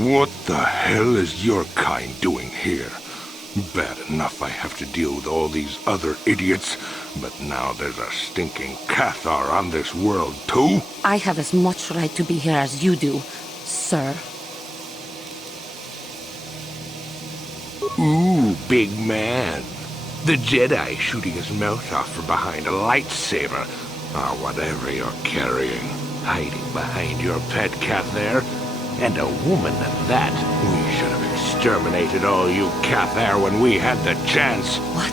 What the hell is your kind doing here? Bad enough I have to deal with all these other idiots, but now there's a stinking KOTOR on this world too? I have as much right to be here as you do, sir. Ooh, big man. The Jedi shooting his mouth off from behind a lightsaber. Or whatever you're carrying. Hiding behind your pet cat there. And a woman at that. We should have exterminated all you KOTOR when we had the chance. What?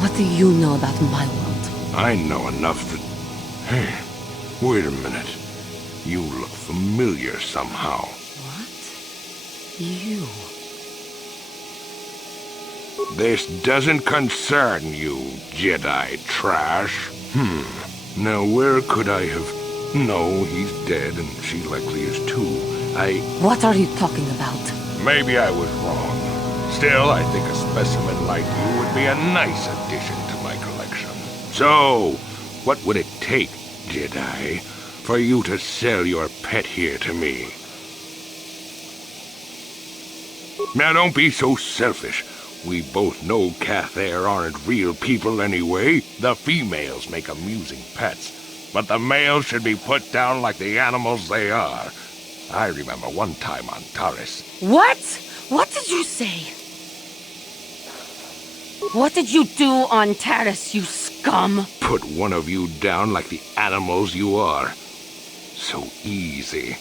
What do you know about my world? I know enough that... Hey, wait a minute. You look familiar somehow. What? You? This doesn't concern you, Jedi trash. Now where could I have... No, he's dead, and she likely is too. What are you talking about? Maybe I was wrong. Still, I think a specimen like you would be a nice addition to my collection. So, what would it take, Jedi, for you to sell your pet here to me? Now don't be so selfish. We both know KOTOR aren't real people anyway. The females make amusing pets, but the males should be put down like the animals they are. I remember one time on Taris. What? What did you say? What did you do on Taris, you scum? Put one of you down like the animals you are. So easy.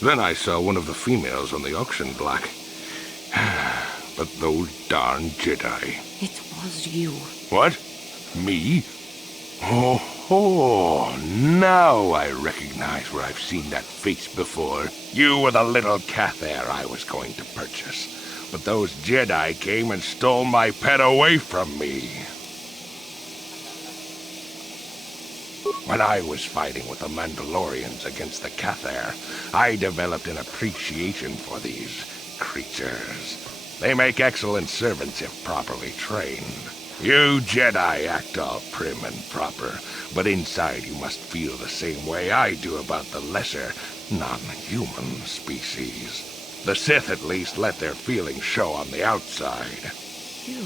Then I saw one of the females on the auction block. But those darn Jedi. It was you. What? Me? Oh, now I recognize where I've seen that face before. You were the little KOTOR I was going to purchase. But those Jedi came and stole my pet away from me. When I was fighting with the Mandalorians against the KOTOR, I developed an appreciation for these creatures. They make excellent servants if properly trained. You Jedi act all prim and proper, but inside you must feel the same way I do about the lesser, non-human species. The Sith at least let their feelings show on the outside. You.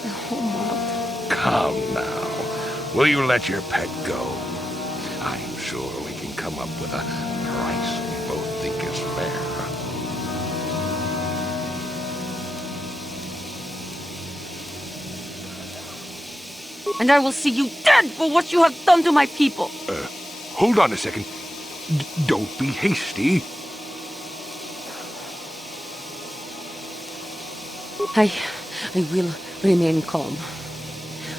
The whole world. Come now. Will you let your pet go? I'm sure we can come up with a price we both think is fair. And I will see you dead for what you have done to my people. Hold on a second. Don't be hasty. I will remain calm.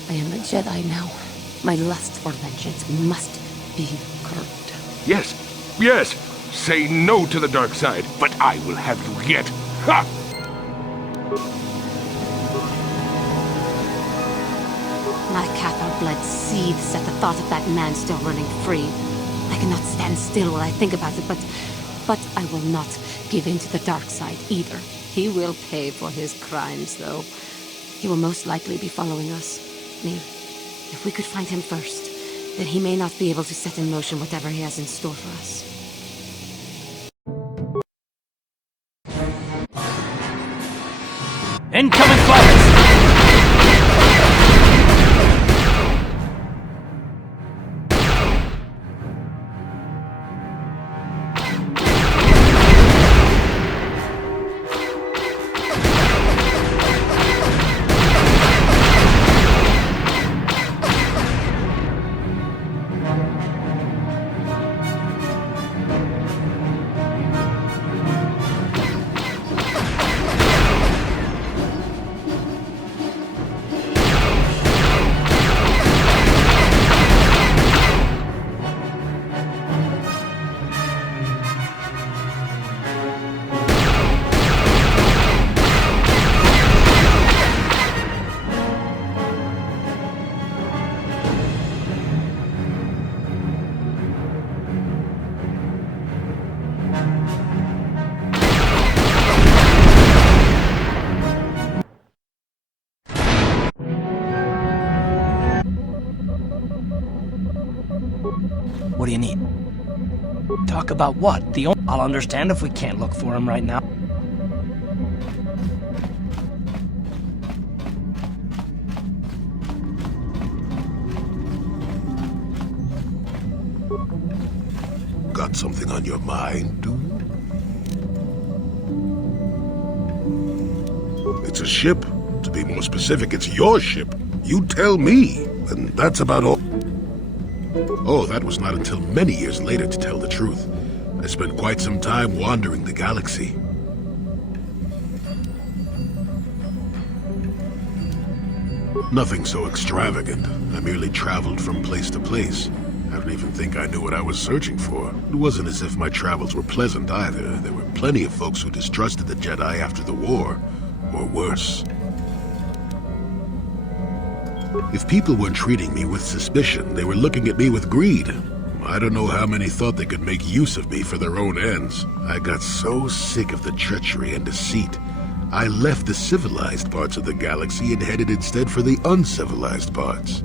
I am a Jedi now. My lust for vengeance must be curbed. Yes. Say no to the dark side, but I will have you yet. Ha! My KOTOR blood seethes at the thought of that man still running free. I cannot stand still while I think about it, but I will not give in to the dark side either. He will pay for his crimes, though. He will most likely be following us. If we could find him first, then he may not be able to set in motion whatever he has in store for us. Incoming fire! What do you need? Talk about what? I'll understand if we can't look for him right now. Got something on your mind, dude? It's a ship. To be more specific, it's your ship. You tell me, and that's about all. Oh, that was not until many years later, to tell the truth. I spent quite some time wandering the galaxy. Nothing so extravagant. I merely traveled from place to place. I don't even think I knew what I was searching for. It wasn't as if my travels were pleasant either. There were plenty of folks who distrusted the Jedi after the war, or worse. If people weren't treating me with suspicion, they were looking at me with greed. I don't know how many thought they could make use of me for their own ends. I got so sick of the treachery and deceit, I left the civilized parts of the galaxy and headed instead for the uncivilized parts.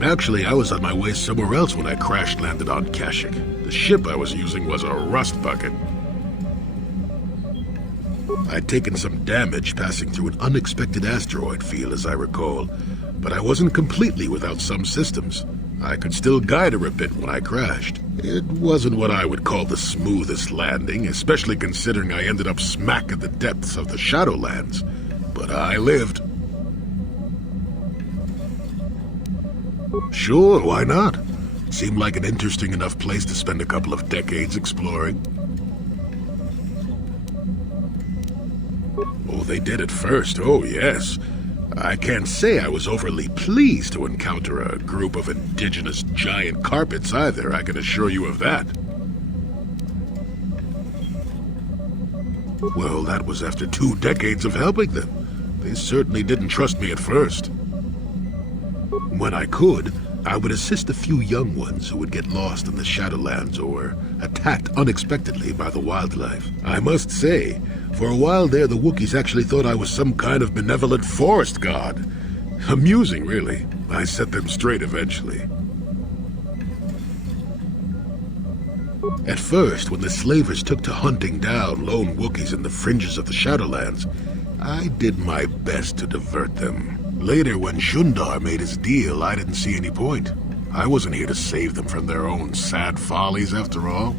Actually, I was on my way somewhere else when I crash-landed on Kashyyyk. The ship I was using was a rust bucket. I'd taken some damage passing through an unexpected asteroid field, as I recall, but I wasn't completely without some systems. I could still guide her a bit when I crashed. It wasn't what I would call the smoothest landing, especially considering I ended up smack at the depths of the Shadowlands. But I lived. Sure, why not? It seemed like an interesting enough place to spend a couple of decades exploring. Oh, they did at first, oh yes. I can't say I was overly pleased to encounter a group of indigenous giant carpets either, I can assure you of that. Well, that was after 2 decades of helping them. They certainly didn't trust me at first. When I could, I would assist a few young ones who would get lost in the Shadowlands or attacked unexpectedly by the wildlife. I must say, for a while there, the Wookiees actually thought I was some kind of benevolent forest god. Amusing, really. I set them straight eventually. At first, when the slavers took to hunting down lone Wookiees in the fringes of the Shadowlands, I did my best to divert them. Later, when Shundar made his deal, I didn't see any point. I wasn't here to save them from their own sad follies, after all.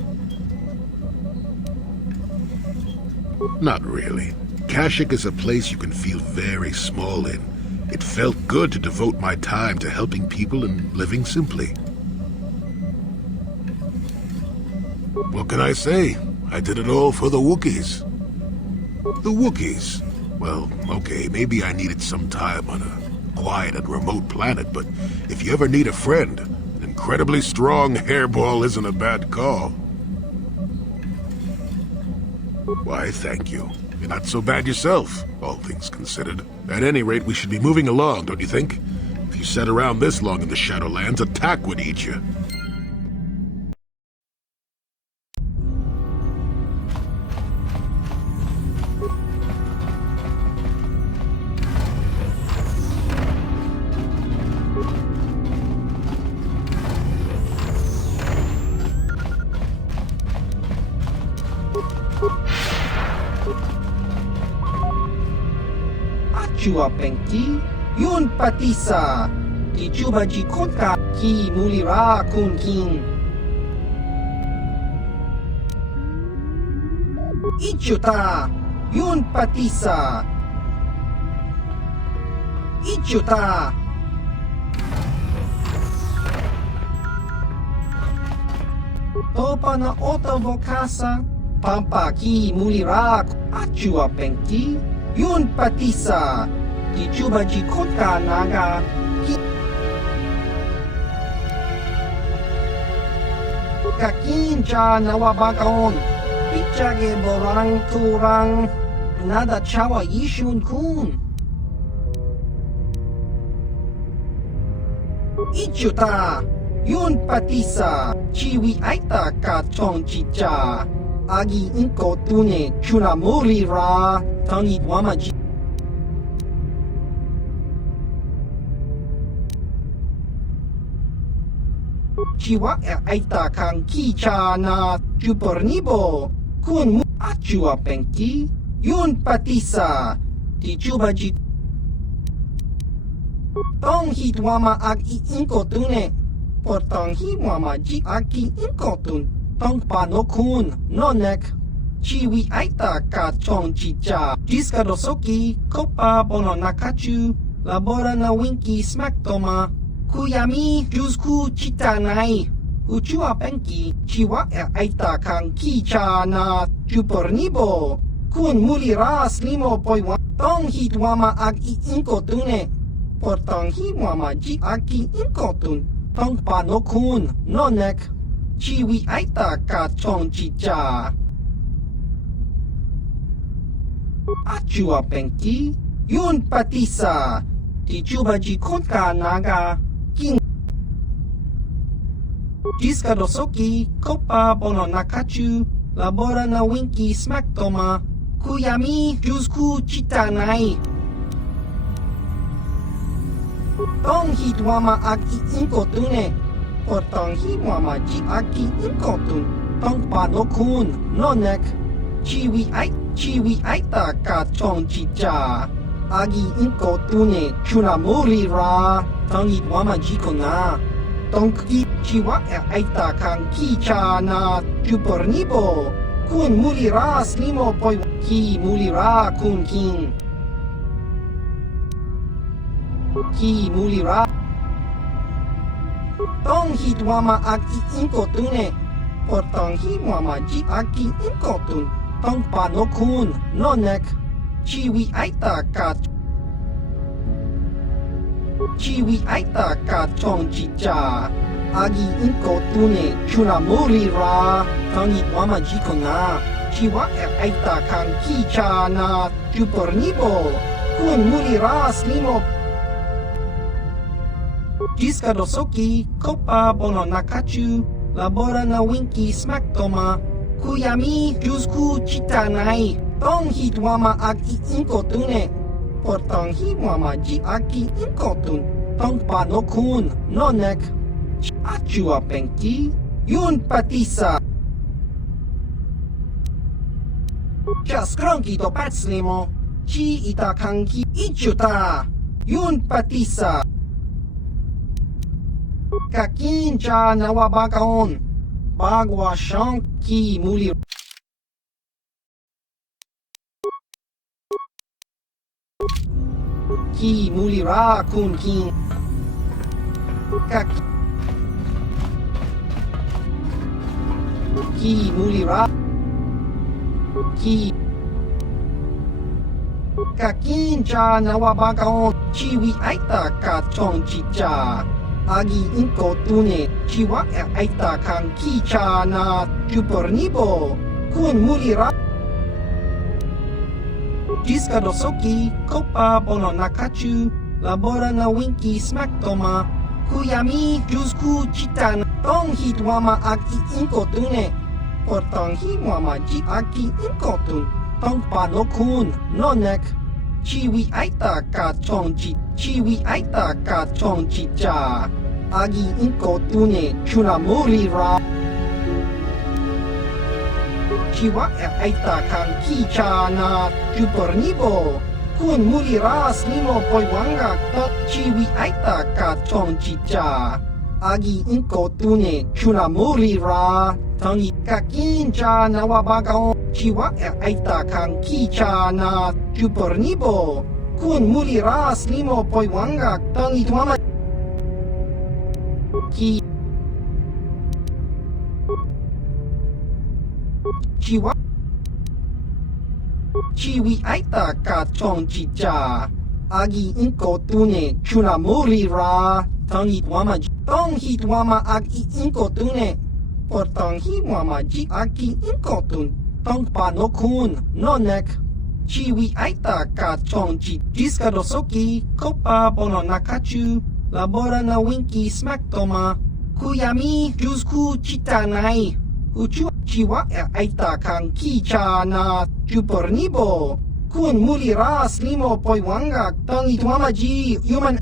Not really. Kashyyyk is a place you can feel very small in. It felt good to devote my time to helping people and living simply. What can I say? I did it all for the Wookiees. The Wookiees. Well, okay, maybe I needed some time on a quiet and remote planet, but if you ever need a friend, an incredibly strong hairball isn't a bad call. Why, thank you. You're not so bad yourself, all things considered. At any rate, we should be moving along, don't you think? If you sat around this long in the Shadowlands, attack would eat you. Chua pengti, yun patisa, di juba ji konka ki mulira kun kin. Ichuta, yun patisa. Ichuta. Topa na ota vokasa, pampa ki mulira, achua pengti. Yun patisa, di juba ji konka naga, kakin cha nawabakaon, pichage borang turang, nada chawa yishun kun. Ichuta, yun patisa, chiwi aita ka tong chicha. Agi inko tune chuna muri ra tangi wamaji. Chiwa aita kang kicha na chupornibo. Kun mu achua pengki. Yun patisa. Ti chubaji. Tong hitwama ag iinkotune. Portong hiwama ji aki inkotun. Tong panokun nonek. Chiwi aita ka chong chicha. Jiskadosoki kopa bono nakachu. Labora na winki smaktoma. Kuyami jusku chitanai. Uchua penki. Chiwa aita kang kicha na chupornibo. Kun muliras limo poiwa. Tong hitwama ag iinkotune. Portong hiwama ji aki inkotun. Tong panokun nonek. Chiwi aita ka chong chicha. Achua penki. Yun patisa. Ti chubaji konka naga. King. Jiskadosoki kopa bono nakachu. Labora na winki smaktoma. Kuyami jusku chitanai. Tong hitwama ag iinkotune. Portong hiwama ji aki inkotun. Tong panokun nonek. Chiwi aita ka chong chicha. Agi inkotune chunamuri ra. Tong hitwama jiko na. Tong ki chiwa aita kang kicha na chupornibo. Kun muliras limo poi ki mulira kun king. Ki mulira. Tong hitwama ag iinkotune. Portong hiwama ji aki inkotun. Tong panokun nonek. Chiwi aita ka chong chicha. Agi inkotune chunamuri ra. Tong hitwama jiko na. Chiwa aita kang kicha na chupornibo. Kun muliras limo. Jiskadosoki kopa bono nakachu. Labora na winki smaktoma. Kuyami jusku chitanai. Tong hitwama ag iinkotune. Portong hiwama ji aki inkotun. Tong panokun nonek. Achua penki. Yun patisa. Chaskronki to patslimo. Chi ita kanki ichuta. Yun patisa. Kakincha nawabakaon. Bagwa shanki muli. Ki mulira kun king. Ki mulira. Ki. Kakincha nawabakaon. Chiwi aita ka chong chicha. Agi inkotune. Chiwa aita kang kicha na chupornibo. Kun mulira. Jiskadosoki kopa bono nakachu. Labora na winki smaktoma. Kuyami jusku chitan. Tong hitwama ag iinkotune. Portong hiwama ji aki inkotun. Tong panokun nonek. Chiwi aita ka chong chi. Chiwi aita ka chong chicha. Agi inkotune chunamuri ra. Chiwa aita kang kicha na chupornibo. Kun muliras limo poiwanga to. Chiwi aita ka chong chicha. Agi inkotune chunamuri ra. Tangi kakincha nawabagaon. Chiwa aita kang kicha na chupornibo. Kun muliras limo poiwanga tangi tuama. Ki. Chiwi aita ka chong chicha. Agi inkotune chunamuri ra. Tangi tuama. Tong hitwama ag iinkotune. Portong hiwama ji aki inkotun. Tong panokun nonek. Chiwi aita ka chong chi. Jiskadosoki kopa bono nakachu. Labora na winki smaktoma. Kuyami jusku chitanai. Uchu chiwa aita kang kicha na chupornibo. Kun muliras limo poiwanga tong itwama ji human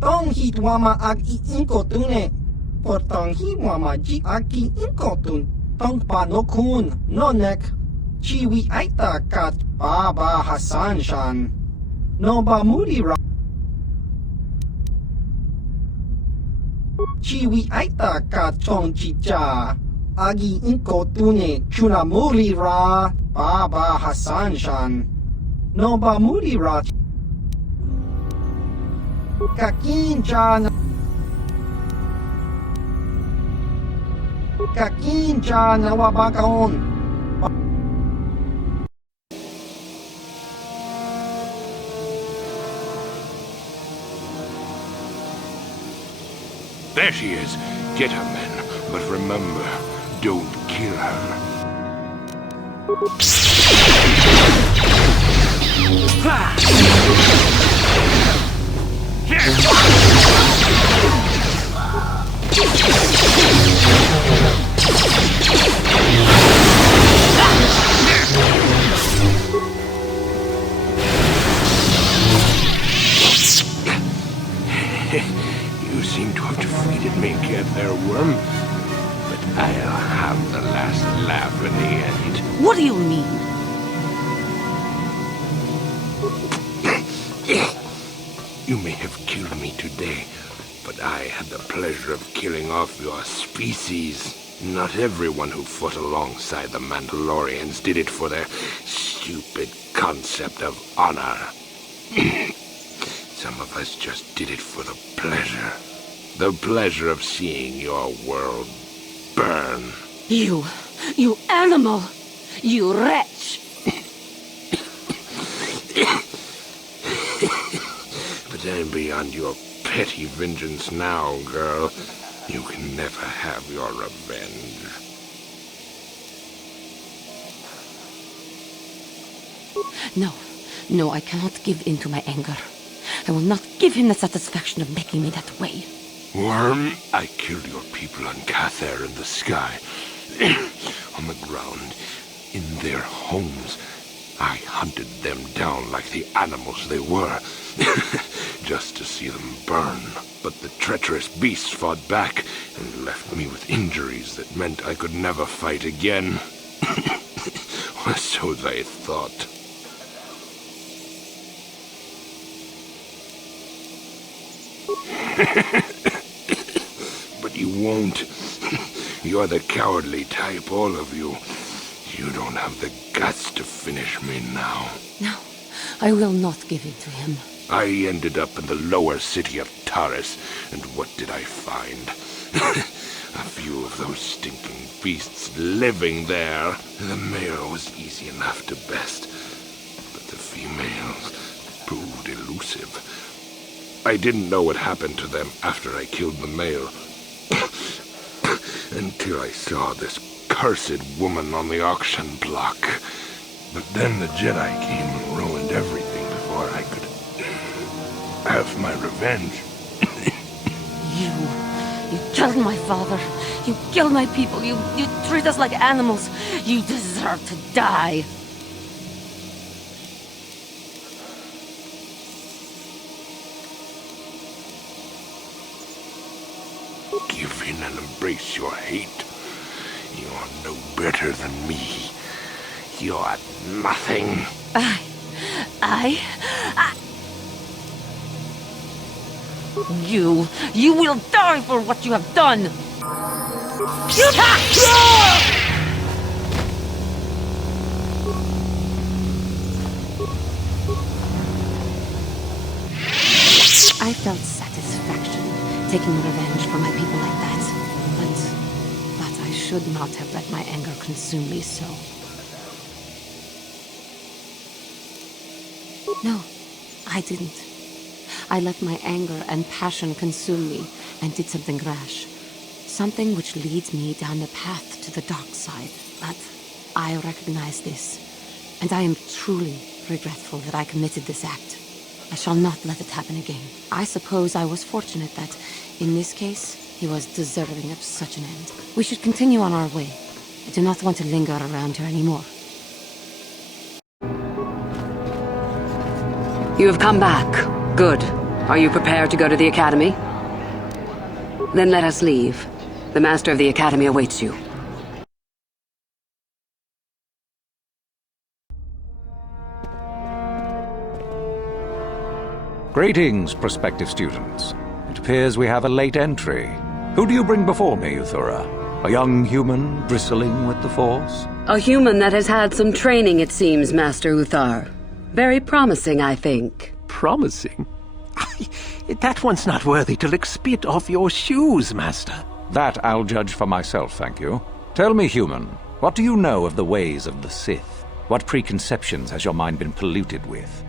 Tong hit wama ag iinkotune. Portong hi wama ji aki inkotun. Tong panokun nonek. Chiwi aita kat Baba Hassan Shan. No ba murira. Chiwi aita kat chong chicha. Agi inkotune chuna murira. Baba Hassan Shan. No ba murira. Kakincha na wabakaon. There she is. Get her, men. But remember, don't kill her. You seem to have defeated me, Kid Worm. But I'll have the last laugh in the end. What do you mean? You may have killed me today, but I had the pleasure of killing off your species. Not everyone who fought alongside the Mandalorians did it for their stupid concept of honor. Some of us just did it for the pleasure. The pleasure of seeing your world burn. You animal! You wretch! But I'm beyond your petty vengeance now, girl. You can never have your revenge. No, I cannot give in to my anger. I will not give him the satisfaction of making me that way. Worm, I killed your people on KOTOR in the sky. On the ground, in their homes. I hunted them down like the animals they were, just to see them burn. But the treacherous beasts fought back and left me with injuries that meant I could never fight again. Or so they thought. But you won't. You're the cowardly type, all of you. You don't have the guts to finish me now. No, I will not give in to him. I ended up in the lower city of Taris, and what did I find? A few of those stinking beasts living there. The male was easy enough to best, but the females proved elusive. I didn't know what happened to them after I killed the male. Until I saw this cursed woman on the auction block. But then the Jedi came and ruined everything before I could have my revenge. You killed my father. You killed my people. You treat us like animals. You deserve to die. Give in and embrace your hate. You're no better than me. You're nothing. You will die for what you have done! I felt satisfaction taking revenge for my people like that. But I should not have let my anger consume me so. No, I didn't. I let my anger and passion consume me and did something rash. Something which leads me down the path to the dark side. But I recognize this, and I am truly regretful that I committed this act. I shall not let it happen again. I suppose I was fortunate that, in this case, he was deserving of such an end. We should continue on our way. I do not want to linger around here anymore. You have come back. Good. Are you prepared to go to the Academy? Then let us leave. The Master of the Academy awaits you. Greetings, prospective students. It appears we have a late entry. Who do you bring before me, Uthura? A young human bristling with the Force? A human that has had some training, it seems, Master Uthar. Very promising, I think. Promising? That one's not worthy to lick spit off your shoes, Master. That I'll judge for myself, thank you. Tell me, human, what do you know of the ways of the Sith? What preconceptions has your mind been polluted with?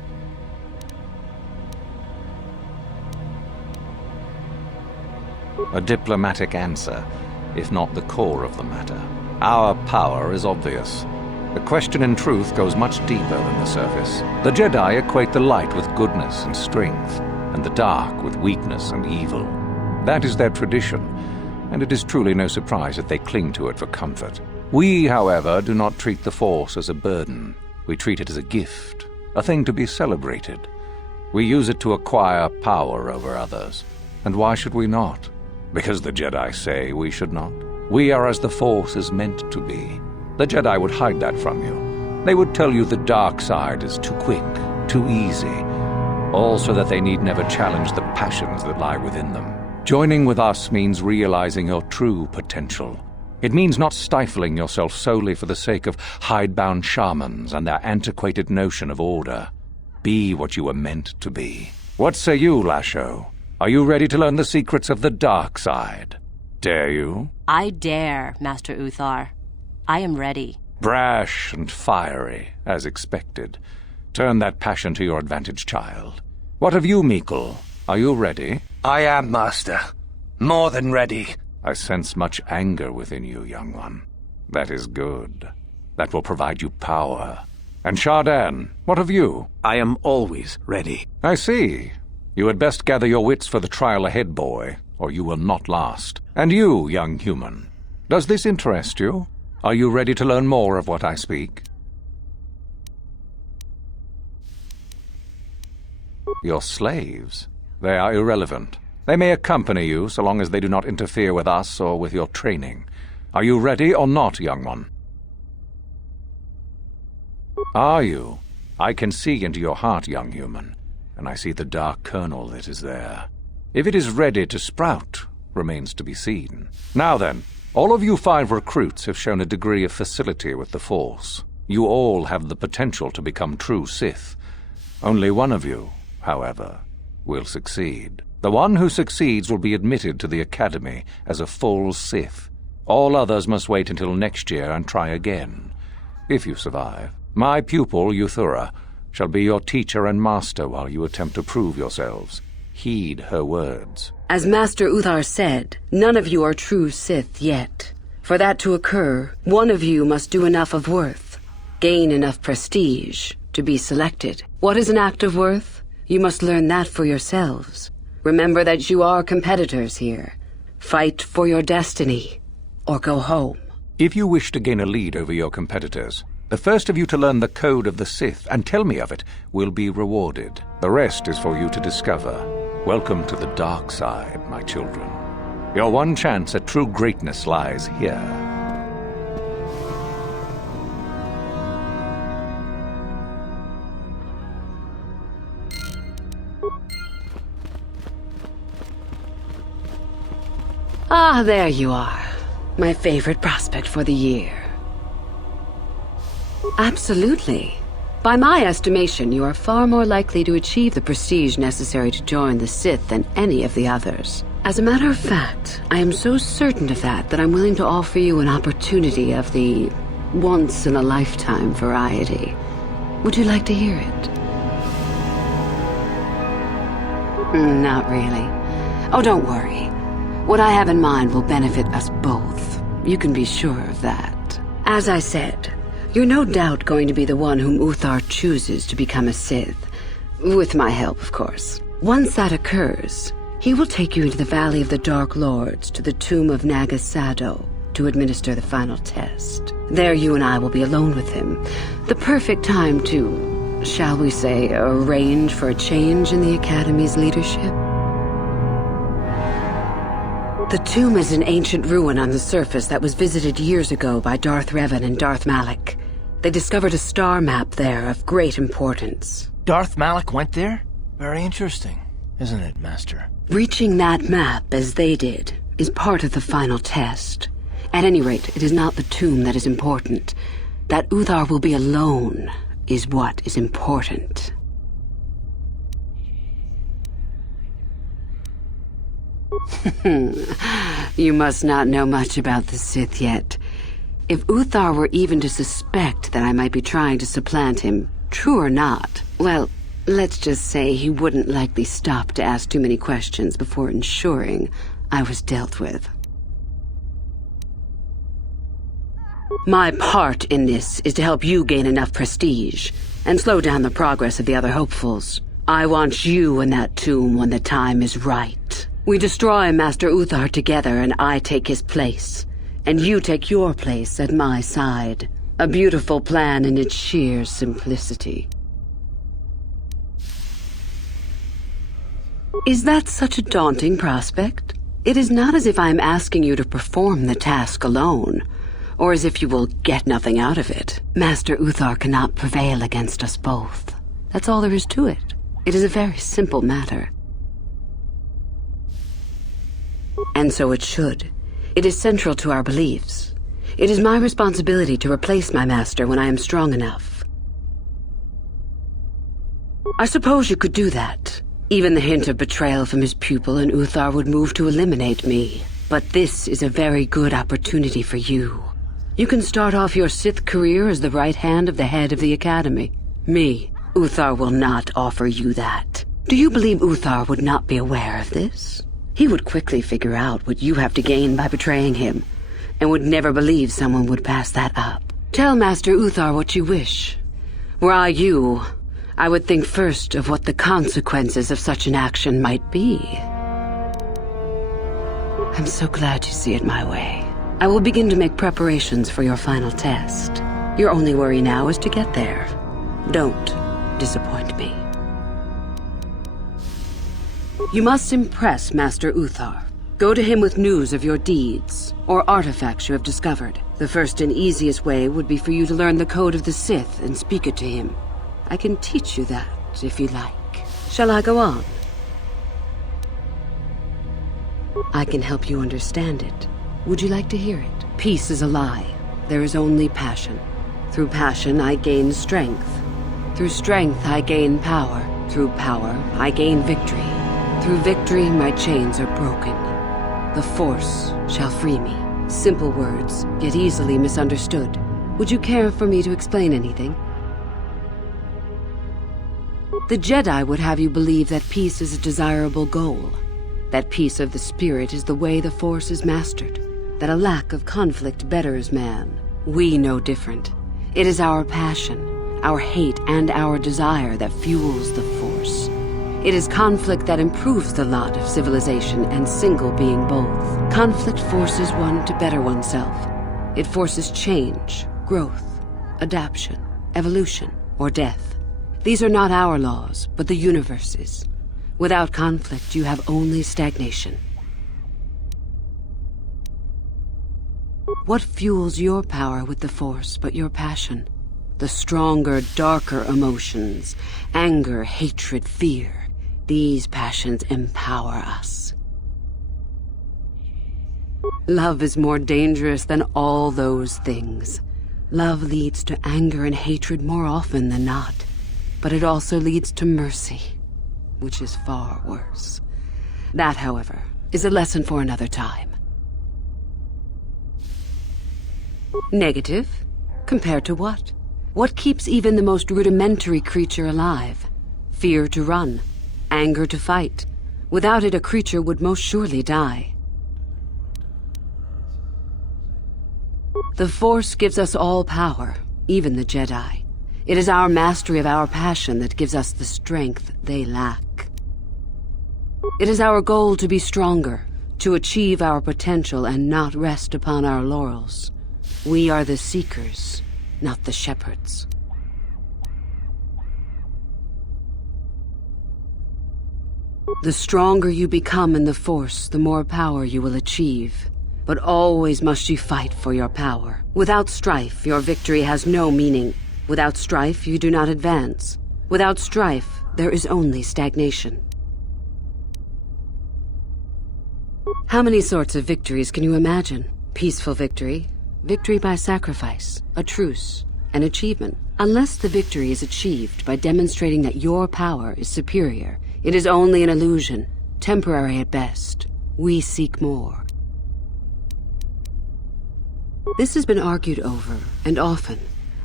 A diplomatic answer, if not the core of the matter. Our power is obvious. The question in truth goes much deeper than the surface. The Jedi equate the light with goodness and strength, and the dark with weakness and evil. That is their tradition, and it is truly no surprise that they cling to it for comfort. We, however, do not treat the Force as a burden. We treat it as a gift, a thing to be celebrated. We use it to acquire power over others. And why should we not? Because the Jedi say we should not. We are as the Force is meant to be. The Jedi would hide that from you. They would tell you the dark side is too quick, too easy, all so that they need never challenge the passions that lie within them. Joining with us means realizing your true potential. It means not stifling yourself solely for the sake of hidebound shamans and their antiquated notion of order. Be what you were meant to be. What say you, Lasho? Are you ready to learn the secrets of the dark side? Dare you? I dare, Master Uthar. I am ready. Brash and fiery, as expected. Turn that passion to your advantage, child. What of you, Meekle? Are you ready? I am, Master. More than ready. I sense much anger within you, young one. That is good. That will provide you power. And Shardan, what of you? I am always ready. I see. You had best gather your wits for the trial ahead, boy, or you will not last. And you, young human, does this interest you? Are you ready to learn more of what I speak? Your slaves. They are irrelevant. They may accompany you so long as they do not interfere with us or with your training. Are you ready or not, young one? Are you? I can see into your heart, young human, and I see the dark kernel that is there. If it is ready to sprout, remains to be seen. Now then, all of you 5 recruits have shown a degree of facility with the Force. You all have the potential to become true Sith. Only one of you, however, will succeed. The one who succeeds will be admitted to the Academy as a full Sith. All others must wait until next year and try again, if you survive. My pupil, Uthura, shall be your teacher and master while you attempt to prove yourselves. Heed her words. As Master Uthar said, none of you are true Sith yet. For that to occur, one of you must do enough of worth, gain enough prestige, to be selected. What is an act of worth? You must learn that for yourselves. Remember that you are competitors here. Fight for your destiny, or go home. If you wish to gain a lead over your competitors, the first of you to learn the code of the Sith and tell me of it will be rewarded. The rest is for you to discover. Welcome to the dark side, my children. Your one chance at true greatness lies here. Ah, there you are. My favorite prospect for the year. Absolutely. By my estimation, you are far more likely to achieve the prestige necessary to join the Sith than any of the others. As a matter of fact, I am so certain of that I'm willing to offer you an opportunity of the once-in-a-lifetime variety. Would you like to hear it? Not really. Oh, don't worry. What I have in mind will benefit us both. You can be sure of that. As I said, you're no doubt going to be the one whom Uthar chooses to become a Sith. With my help, of course. Once that occurs, he will take you into the Valley of the Dark Lords to the tomb of Nagasado to administer the final test. There you and I will be alone with him. The perfect time to shall we say, arrange for a change in the Academy's leadership? The tomb is an ancient ruin on the surface that was visited years ago by Darth Revan and Darth Malak. They discovered a star map there of great importance. Darth Malak went there? Very interesting, isn't it, Master? Reaching that map, as they did, is part of the final test. At any rate, it is not the tomb that is important. That Uthar will be alone is what is important. You must not know much about the Sith yet. If Uthar were even to suspect that I might be trying to supplant him, true or not, well, let's just say he wouldn't likely stop to ask too many questions before ensuring I was dealt with. My part in this is to help you gain enough prestige and slow down the progress of the other hopefuls. I want you in that tomb when the time is right. We destroy Master Uthar together and I take his place, and you take your place at my side. A beautiful plan in its sheer simplicity. Is that such a daunting prospect? It is not as if I am asking you to perform the task alone, or as if you will get nothing out of it. Master Uthar cannot prevail against us both. That's all there is to it. It is a very simple matter. And so it should. It is central to our beliefs. It is my responsibility to replace my master when I am strong enough. I suppose you could do that. Even the hint of betrayal from his pupil and Uthar would move to eliminate me. But this is a very good opportunity for you. You can start off your Sith career as the right hand of the head of the Academy. Me, Uthar will not offer you that. Do you believe Uthar would not be aware of this? He would quickly figure out what you have to gain by betraying him, and would never believe someone would pass that up. Tell Master Uthar what you wish. Were I you, I would think first of what the consequences of such an action might be. I'm so glad you see it my way. I will begin to make preparations for your final test. Your only worry now is to get there. Don't disappoint me. You must impress Master Uthar. Go to him with news of your deeds, or artifacts you have discovered. The first and easiest way would be for you to learn the code of the Sith and speak it to him. I can teach you that, if you like. Shall I go on? I can help you understand it. Would you like to hear it? Peace is a lie. There is only passion. Through passion, I gain strength. Through strength, I gain power. Through power, I gain victory. Through victory, my chains are broken. The Force shall free me. Simple words, yet easily misunderstood. Would you care for me to explain anything? The Jedi would have you believe that peace is a desirable goal. That peace of the spirit is the way the Force is mastered. That a lack of conflict betters man. We know different. It is our passion, our hate, and our desire that fuels the Force. It is conflict that improves the lot of civilization and single being both. Conflict forces one to better oneself. It forces change, growth, adaptation, evolution, or death. These are not our laws, but the universe's. Without conflict, you have only stagnation. What fuels your power with the Force but your passion? The stronger, darker emotions, anger, hatred, fear. These passions empower us. Love is more dangerous than all those things. Love leads to anger and hatred more often than not, but it also leads to mercy, which is far worse. That, however, is a lesson for another time. Negative? Compared to what? What keeps even the most rudimentary creature alive? Fear to run. Anger to fight. Without it, a creature would most surely die. The Force gives us all power, even the Jedi. It is our mastery of our passion that gives us the strength they lack. It is our goal to be stronger, to achieve our potential and not rest upon our laurels. We are the seekers, not the shepherds. The stronger you become in the Force, the more power you will achieve. But always must you fight for your power. Without strife, your victory has no meaning. Without strife, you do not advance. Without strife, there is only stagnation. How many sorts of victories can you imagine? Peaceful victory, victory by sacrifice, a truce, an achievement. Unless the victory is achieved by demonstrating that your power is superior, it is only an illusion, temporary at best. We seek more. This has been argued over, and often.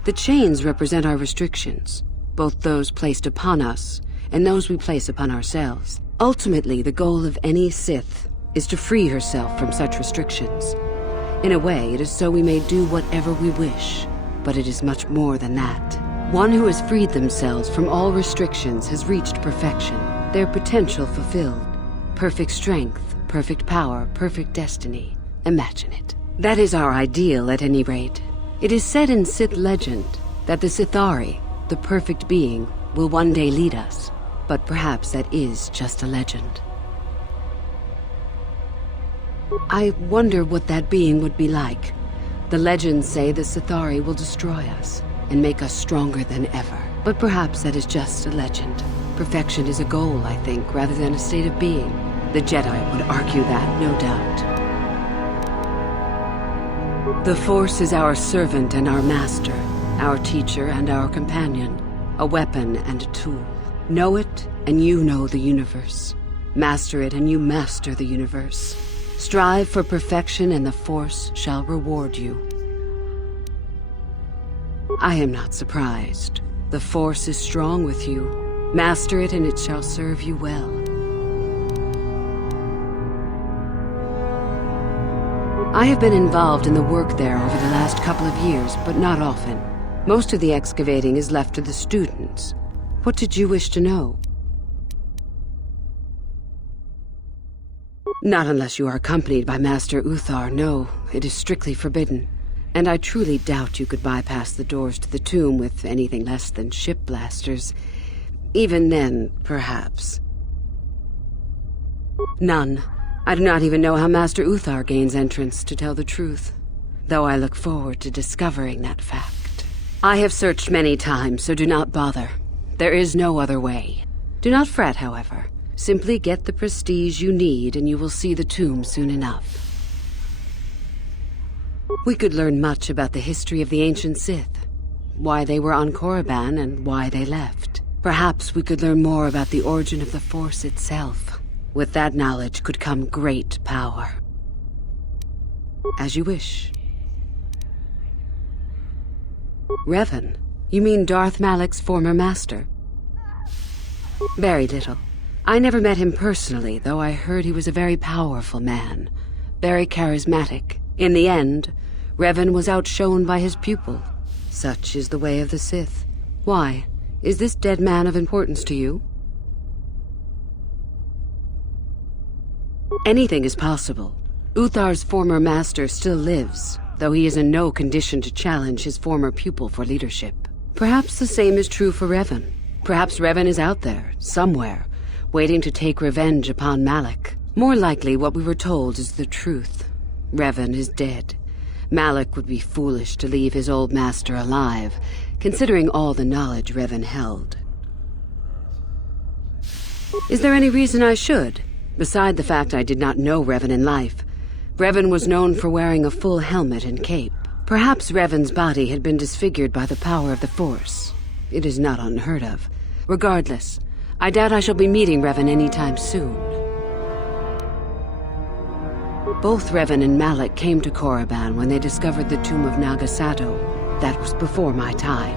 The chains represent our restrictions, both those placed upon us and those we place upon ourselves. Ultimately, the goal of any Sith is to free herself from such restrictions. In a way, it is so we may do whatever we wish, but it is much more than that. One who has freed themselves from all restrictions has reached perfection, their potential fulfilled. Perfect strength, perfect power, perfect destiny. Imagine it. That is our ideal, at any rate. It is said in Sith legend that the Sithari, the perfect being, will one day lead us. But perhaps that is just a legend. I wonder what that being would be like. The legends say the Sithari will destroy us and make us stronger than ever. But perhaps that is just a legend. Perfection is a goal, I think, rather than a state of being. The Jedi would argue that, no doubt. The Force is our servant and our master, our teacher and our companion, a weapon and a tool. Know it, and you know the universe. Master it, and you master the universe. Strive for perfection, and the Force shall reward you. I am not surprised. The Force is strong with you. Master it, and it shall serve you well. I have been involved in the work there over the last couple of years, but not often. Most of the excavating is left to the students. What did you wish to know? Not unless you are accompanied by Master Uthar, no. It is strictly forbidden. And I truly doubt you could bypass the doors to the tomb with anything less than ship blasters. Even then, perhaps. None. I do not even know how Master Uthar gains entrance, to tell the truth. Though I look forward to discovering that fact. I have searched many times, so do not bother. There is no other way. Do not fret, however. Simply get the prestige you need, and you will see the tomb soon enough. We could learn much about the history of the ancient Sith. Why they were on Korriban, and why they left. Perhaps we could learn more about the origin of the Force itself. With that knowledge could come great power. As you wish. Revan? You mean Darth Malak's former master? Very little. I never met him personally, though I heard he was a very powerful man. Very charismatic. In the end, Revan was outshone by his pupil. Such is the way of the Sith. Why? Is this dead man of importance to you? Anything is possible. Uthar's former master still lives, though he is in no condition to challenge his former pupil for leadership. Perhaps the same is true for Revan. Perhaps Revan is out there, somewhere, waiting to take revenge upon Malak. More likely, what we were told is the truth. Revan is dead. Malak would be foolish to leave his old master alive, considering all the knowledge Revan held. Is there any reason I should? Beside the fact I did not know Revan in life, Revan was known for wearing a full helmet and cape. Perhaps Revan's body had been disfigured by the power of the Force. It is not unheard of. Regardless, I doubt I shall be meeting Revan anytime soon. Both Revan and Malak came to Korriban when they discovered the tomb of Nagasato. That was before my time.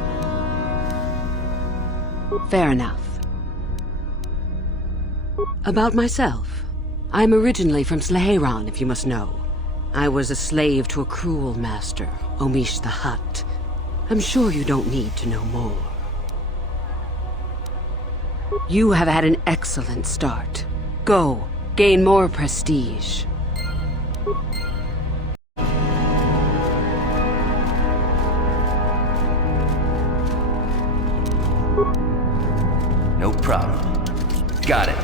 Fair enough. About myself. I am originally from Sleheyron, if you must know. I was a slave to a cruel master, Omish the Hutt. I'm sure you don't need to know more. You have had an excellent start. Go, gain more prestige. No problem. Got it.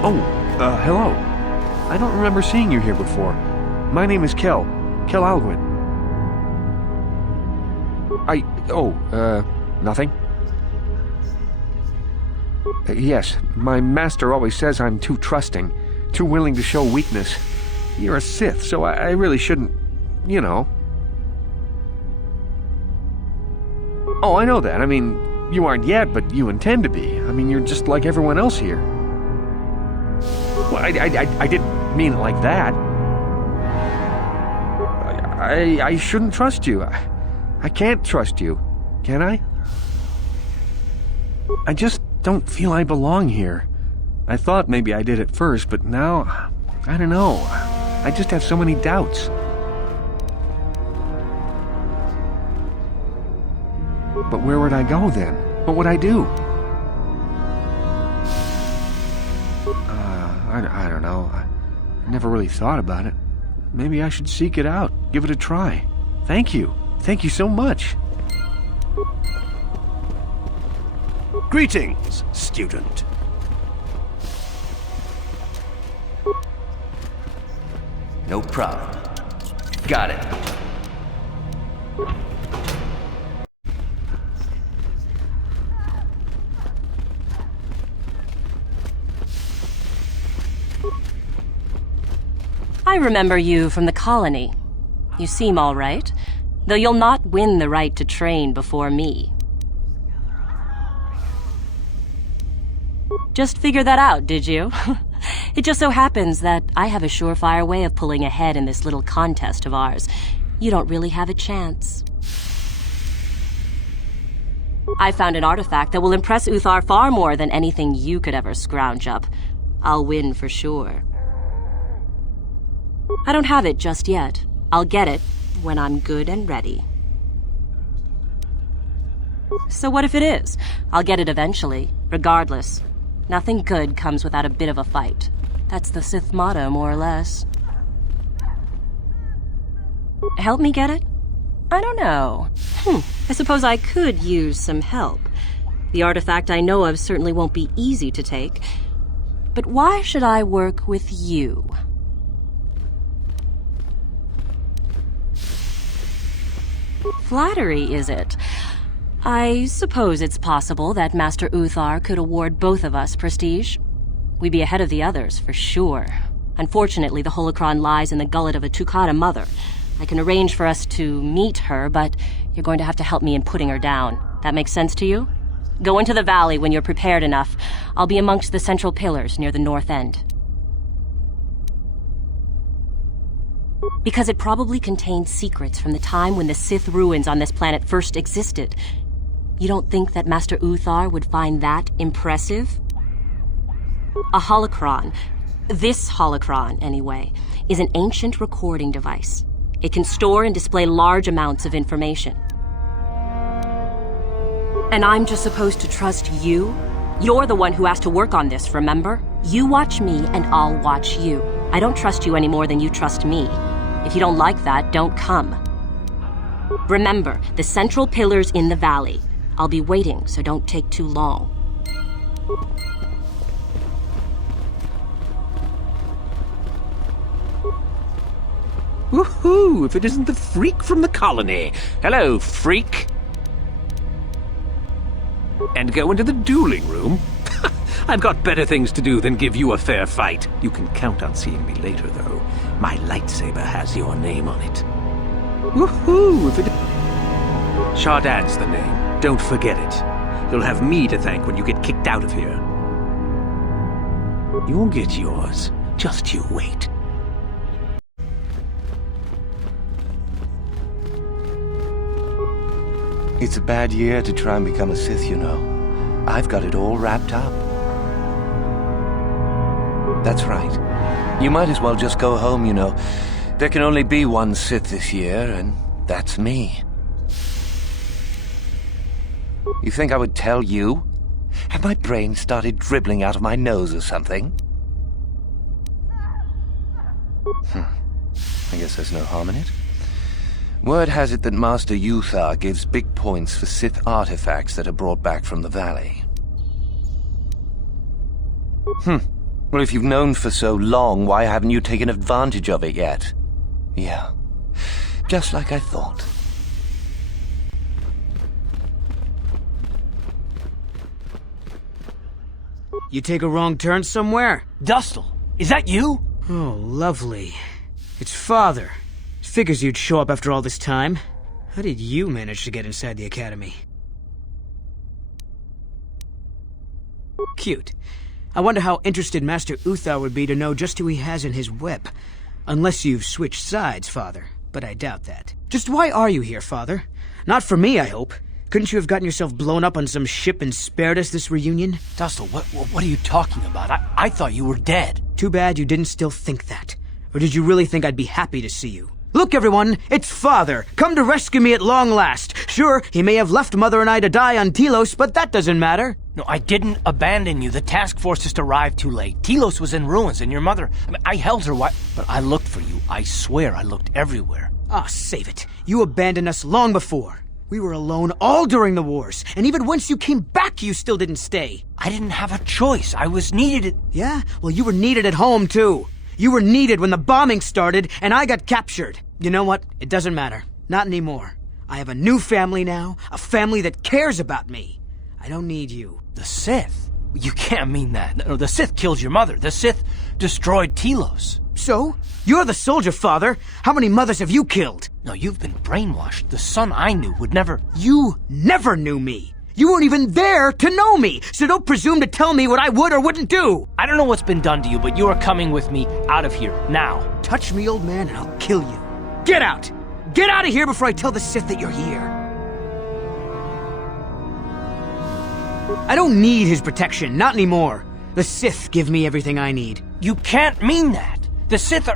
Hello. I don't remember seeing you here before. My name is Kel Alwyn. Nothing? Yes, my master always says I'm too trusting, too willing to show weakness. You're a Sith, so I really shouldn't, you know. Oh, I know that. I mean, you aren't yet, but you intend to be. I mean, you're just like everyone else here. Well, I didn't mean it like that. I shouldn't trust you. I can't trust you, can I? I just don't feel I belong here. I thought maybe I did at first, but now, I don't know. I just have so many doubts. But where would I go then? What would I do? I don't know. I never really thought about it. Maybe I should seek it out, give it a try. Thank you. Thank you so much. Greetings, student. No problem. Got it. I remember you from the colony. You seem all right, though you'll not win the right to train before me. Just figured that out, did you? It just so happens that I have a surefire way of pulling ahead in this little contest of ours. You don't really have a chance. I found an artifact that will impress Uthar far more than anything you could ever scrounge up. I'll win for sure. I don't have it just yet. I'll get it when I'm good and ready. So what if it is? I'll get it eventually, regardless. Nothing good comes without a bit of a fight. That's the Sith motto, more or less. Help me get it? I don't know. I suppose I could use some help. The artifact I know of certainly won't be easy to take. But why should I work with you? Flattery, is it? I suppose it's possible that Master Uthar could award both of us prestige. We'd be ahead of the others, for sure. Unfortunately, the holocron lies in the gullet of a Tukata mother. I can arrange for us to meet her, but you're going to have to help me in putting her down. That makes sense to you? Go into the valley when you're prepared enough. I'll be amongst the central pillars near the north end. Because it probably contains secrets from the time when the Sith ruins on this planet first existed. You don't think that Master Uthar would find that impressive? A holocron, this holocron anyway, is an ancient recording device. It can store and display large amounts of information. And I'm just supposed to trust you? You're the one who has to work on this, remember? You watch me and I'll watch you. I don't trust you any more than you trust me. If you don't like that, don't come. Remember, the central pillar's in the valley. I'll be waiting, so don't take too long. Woohoo! If it isn't the freak from the colony. Hello, freak. And go into the dueling room? I've got better things to do than give you a fair fight. You can count on seeing me later, though. My lightsaber has your name on it. Woohoo! If it... Shardan's the name. Don't forget it. You'll have me to thank when you get kicked out of here. You'll get yours. Just you wait. It's a bad year to try and become a Sith, you know. I've got it all wrapped up. That's right. You might as well just go home, you know. There can only be one Sith this year, and that's me. You think I would tell you? Have my brain started dribbling out of my nose or something? I guess there's no harm in it. Word has it that Master Uthar gives big points for Sith artifacts that are brought back from the valley. Well, if you've known for so long, why haven't you taken advantage of it yet? Yeah, just like I thought. You take a wrong turn somewhere? Dustle, is that you? Oh, lovely. It's Father. Figures you'd show up after all this time. How did you manage to get inside the Academy? Cute. I wonder how interested Master Uthar would be to know just who he has in his web. Unless you've switched sides, Father. But I doubt that. Just why are you here, Father? Not for me, I hope. Couldn't you have gotten yourself blown up on some ship and spared us this reunion? Dustle, what are you talking about? I thought you were dead. Too bad you didn't still think that. Or did you really think I'd be happy to see you? Look, everyone, it's Father, come to rescue me at long last. Sure, he may have left Mother and I to die on Telos, but that doesn't matter. No, I didn't abandon you. The task force just arrived too late. Telos was in ruins, and your mother... I held her but I looked for you. I swear I looked everywhere. Ah, save it. You abandoned us long before. We were alone all during the wars, and even once you came back, you still didn't stay. I didn't have a choice. I was needed Yeah? Well, you were needed at home, too. You were needed when the bombing started, and I got captured. You know what? It doesn't matter. Not anymore. I have a new family now, a family that cares about me. I don't need you. The Sith? You can't mean that. No, the Sith killed your mother. The Sith destroyed Telos. So? You're the soldier, Father. How many mothers have you killed? No, you've been brainwashed. The son I knew would never... You never knew me. You weren't even there to know me, so don't presume to tell me what I would or wouldn't do. I don't know what's been done to you, but you are coming with me out of here, now. Touch me, old man, and I'll kill you. Get out! Get out of here before I tell the Sith that you're here. I don't need his protection, not anymore. The Sith give me everything I need. You can't mean that. The Sith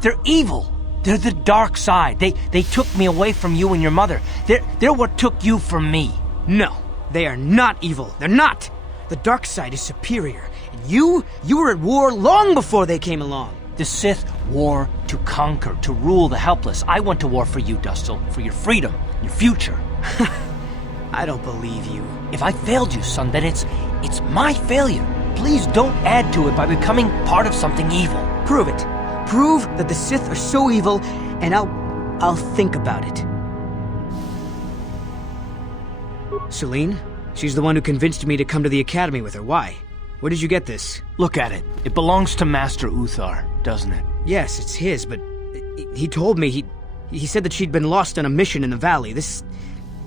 they're evil. They're the dark side. They took me away from you and your mother. They're what took you from me. No, they are not evil. They're not. The dark side is superior. And you were at war long before they came along. The Sith war to conquer, to rule the helpless. I went to war for you, Dustle, for your freedom, your future. I don't believe you. If I failed you, son, then it's my failure. Please don't add to it by becoming part of something evil. Prove it. Prove that the Sith are so evil, and I'll think about it. Celine? She's the one who convinced me to come to the Academy with her. Why? Where did you get this? Look at it. It belongs to Master Uthar, doesn't it? Yes, it's his, but he told me he said that she'd been lost on a mission in the valley. This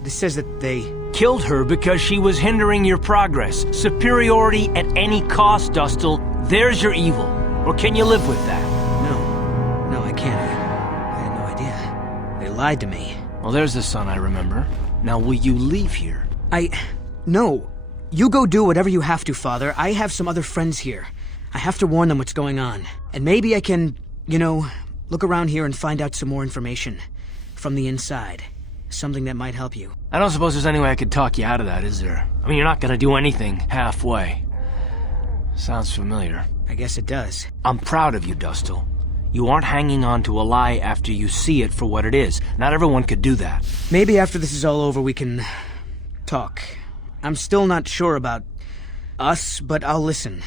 says that they... Killed her because she was hindering your progress. Superiority at any cost, Dustle. There's your evil. Or can you live with that? No, I can't. I had no idea. They lied to me. Well, there's the son I remember. Now, will you leave here? No. You go do whatever you have to, Father. I have some other friends here. I have to warn them what's going on. And maybe I can, look around here and find out some more information. From the inside. Something that might help you. I don't suppose there's any way I could talk you out of that, is there? I mean, you're not gonna do anything halfway. Sounds familiar. I guess it does. I'm proud of you, Dustle. You aren't hanging on to a lie after you see it for what it is. Not everyone could do that. Maybe after this is all over we can... talk. I'm still not sure about us, but I'll listen.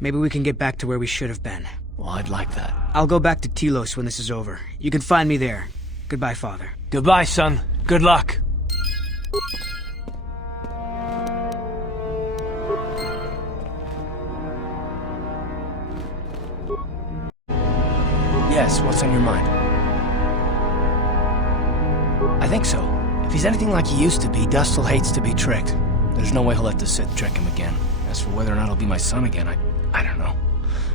Maybe we can get back to where we should have been. Well, I'd like that. I'll go back to Telos when this is over. You can find me there. Goodbye, Father. Goodbye, son. Good luck. Yes, what's on your mind? I think so. If he's anything like he used to be, Dustle hates to be tricked. There's no way he'll let the Sith trick him again. As for whether or not he'll be my son again, I don't know.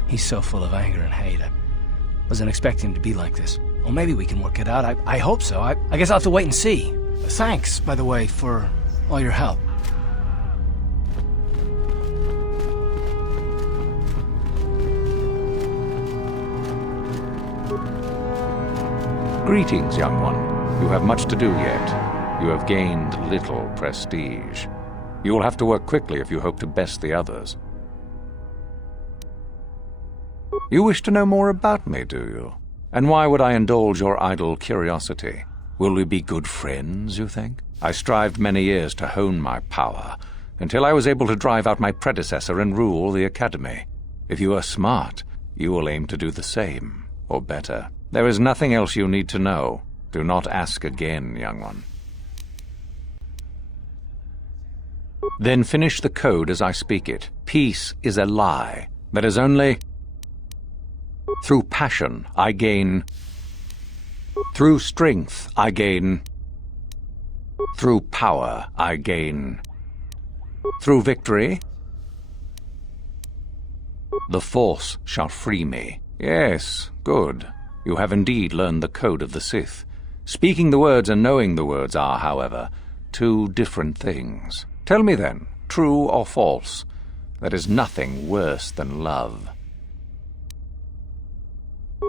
He's so full of anger and hate. I wasn't expecting him to be like this. Well, maybe we can work it out. I hope so. I guess I'll have to wait and see. Thanks, by the way, for all your help. Greetings, young one. You have much to do yet. You have gained little prestige. You will have to work quickly if you hope to best the others. You wish to know more about me, do you? And why would I indulge your idle curiosity? Will we be good friends, you think? I strived many years to hone my power, until I was able to drive out my predecessor and rule the Academy. If you are smart, you will aim to do the same, or better. There is nothing else you need to know. Do not ask again, young one. Then finish the code as I speak it. Peace is a lie. There is only... Through passion, I gain... Through strength, I gain... Through power, I gain... Through victory, the Force shall free me. Yes, good. You have indeed learned the code of the Sith. Speaking the words and knowing the words are, however, two different things. Tell me then, true or false, there is nothing worse than love.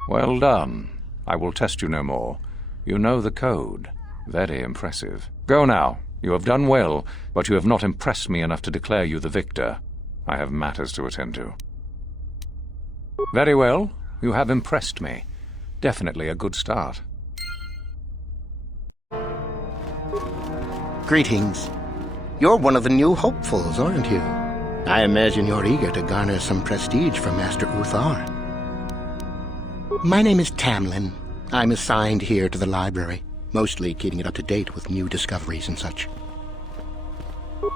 Well done. I will test you no more. You know the code. Very impressive. Go now. You have done well, but you have not impressed me enough to declare you the victor. I have matters to attend to. Very well. You have impressed me. Definitely a good start. Greetings. You're one of the new hopefuls, aren't you? I imagine you're eager to garner some prestige from Master Uthar. My name is Tamlin. I'm assigned here to the library, mostly keeping it up to date with new discoveries and such.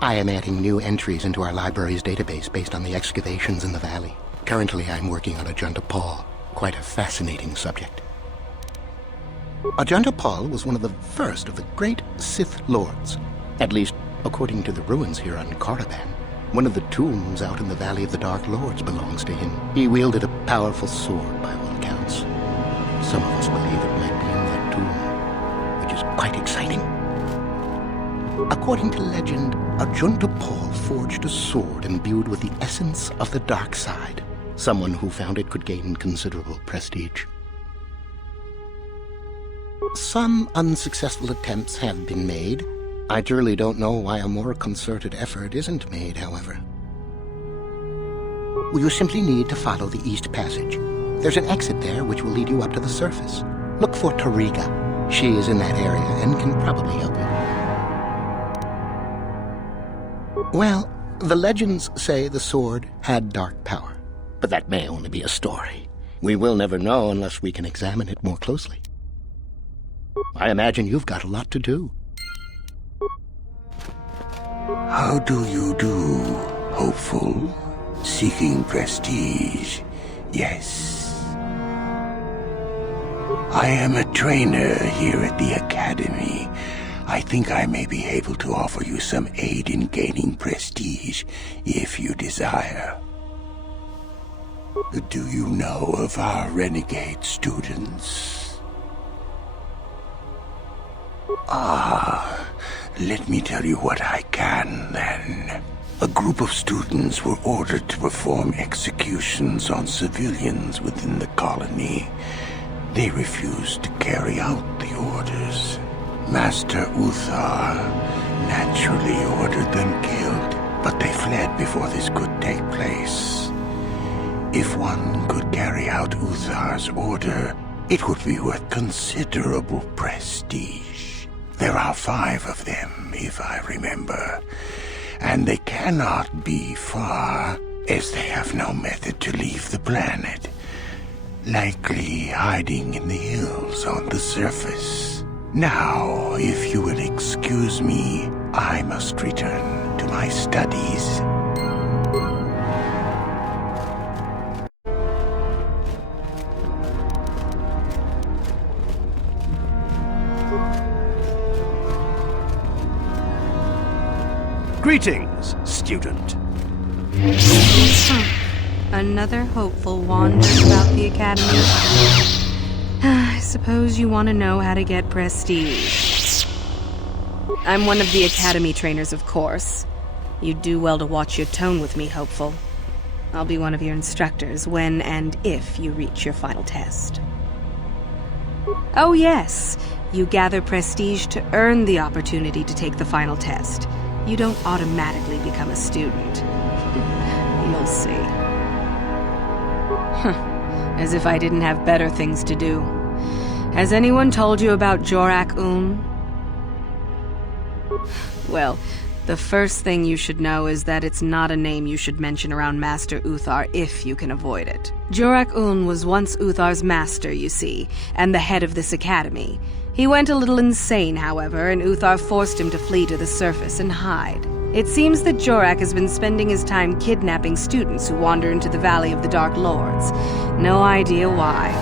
I am adding new entries into our library's database based on the excavations in the valley. Currently, I'm working on Ajunta Pall, quite a fascinating subject. Ajunta Pall was one of the first of the great Sith Lords, at least according to the ruins here on Korriban. One of the tombs out in the Valley of the Dark Lords belongs to him. He wielded a powerful sword by all accounts. Some of us believe it might be in that tomb, which is quite exciting. According to legend, Ajunta Pall forged a sword imbued with the essence of the dark side. Someone who found it could gain considerable prestige. Some unsuccessful attempts have been made. I truly don't know why a more concerted effort isn't made, however. You simply need to follow the East Passage. There's an exit there which will lead you up to the surface. Look for Tariga. She is in that area and can probably help you. Well, the legends say the sword had dark power, but that may only be a story. We will never know unless we can examine it more closely. I imagine you've got a lot to do. How do you do, hopeful? Seeking prestige, yes. I am a trainer here at the Academy. I think I may be able to offer you some aid in gaining prestige, if you desire. Do you know of our renegade students? Let me tell you what I can, then. A group of students were ordered to perform executions on civilians within the colony. They refused to carry out the orders. Master Uthar naturally ordered them killed, but they fled before this could take place. If one could carry out Uthar's order, it would be worth considerable prestige. There are 5 of them, if I remember, and they cannot be far, as they have no method to leave the planet, likely hiding in the hills on the surface. Now, if you will excuse me, I must return to my studies. Greetings, student. Another hopeful wandering about the Academy. I suppose you want to know how to get prestige. I'm one of the Academy trainers, of course. You'd do well to watch your tone with me, hopeful. I'll be one of your instructors when and if you reach your final test. Oh yes, you gather prestige to earn the opportunity to take the final test. You don't automatically become a student. You'll see. As if I didn't have better things to do. Has anyone told you about Jorak Well, The first thing you should know is that it's not a name you should mention around Master Uthar if you can avoid it. Jorak-Un was once Uthar's master, you see, and the head of this academy. He went a little insane, however, and Uthar forced him to flee to the surface and hide. It seems that Jorak has been spending his time kidnapping students who wander into the Valley of the Dark Lords. No idea why.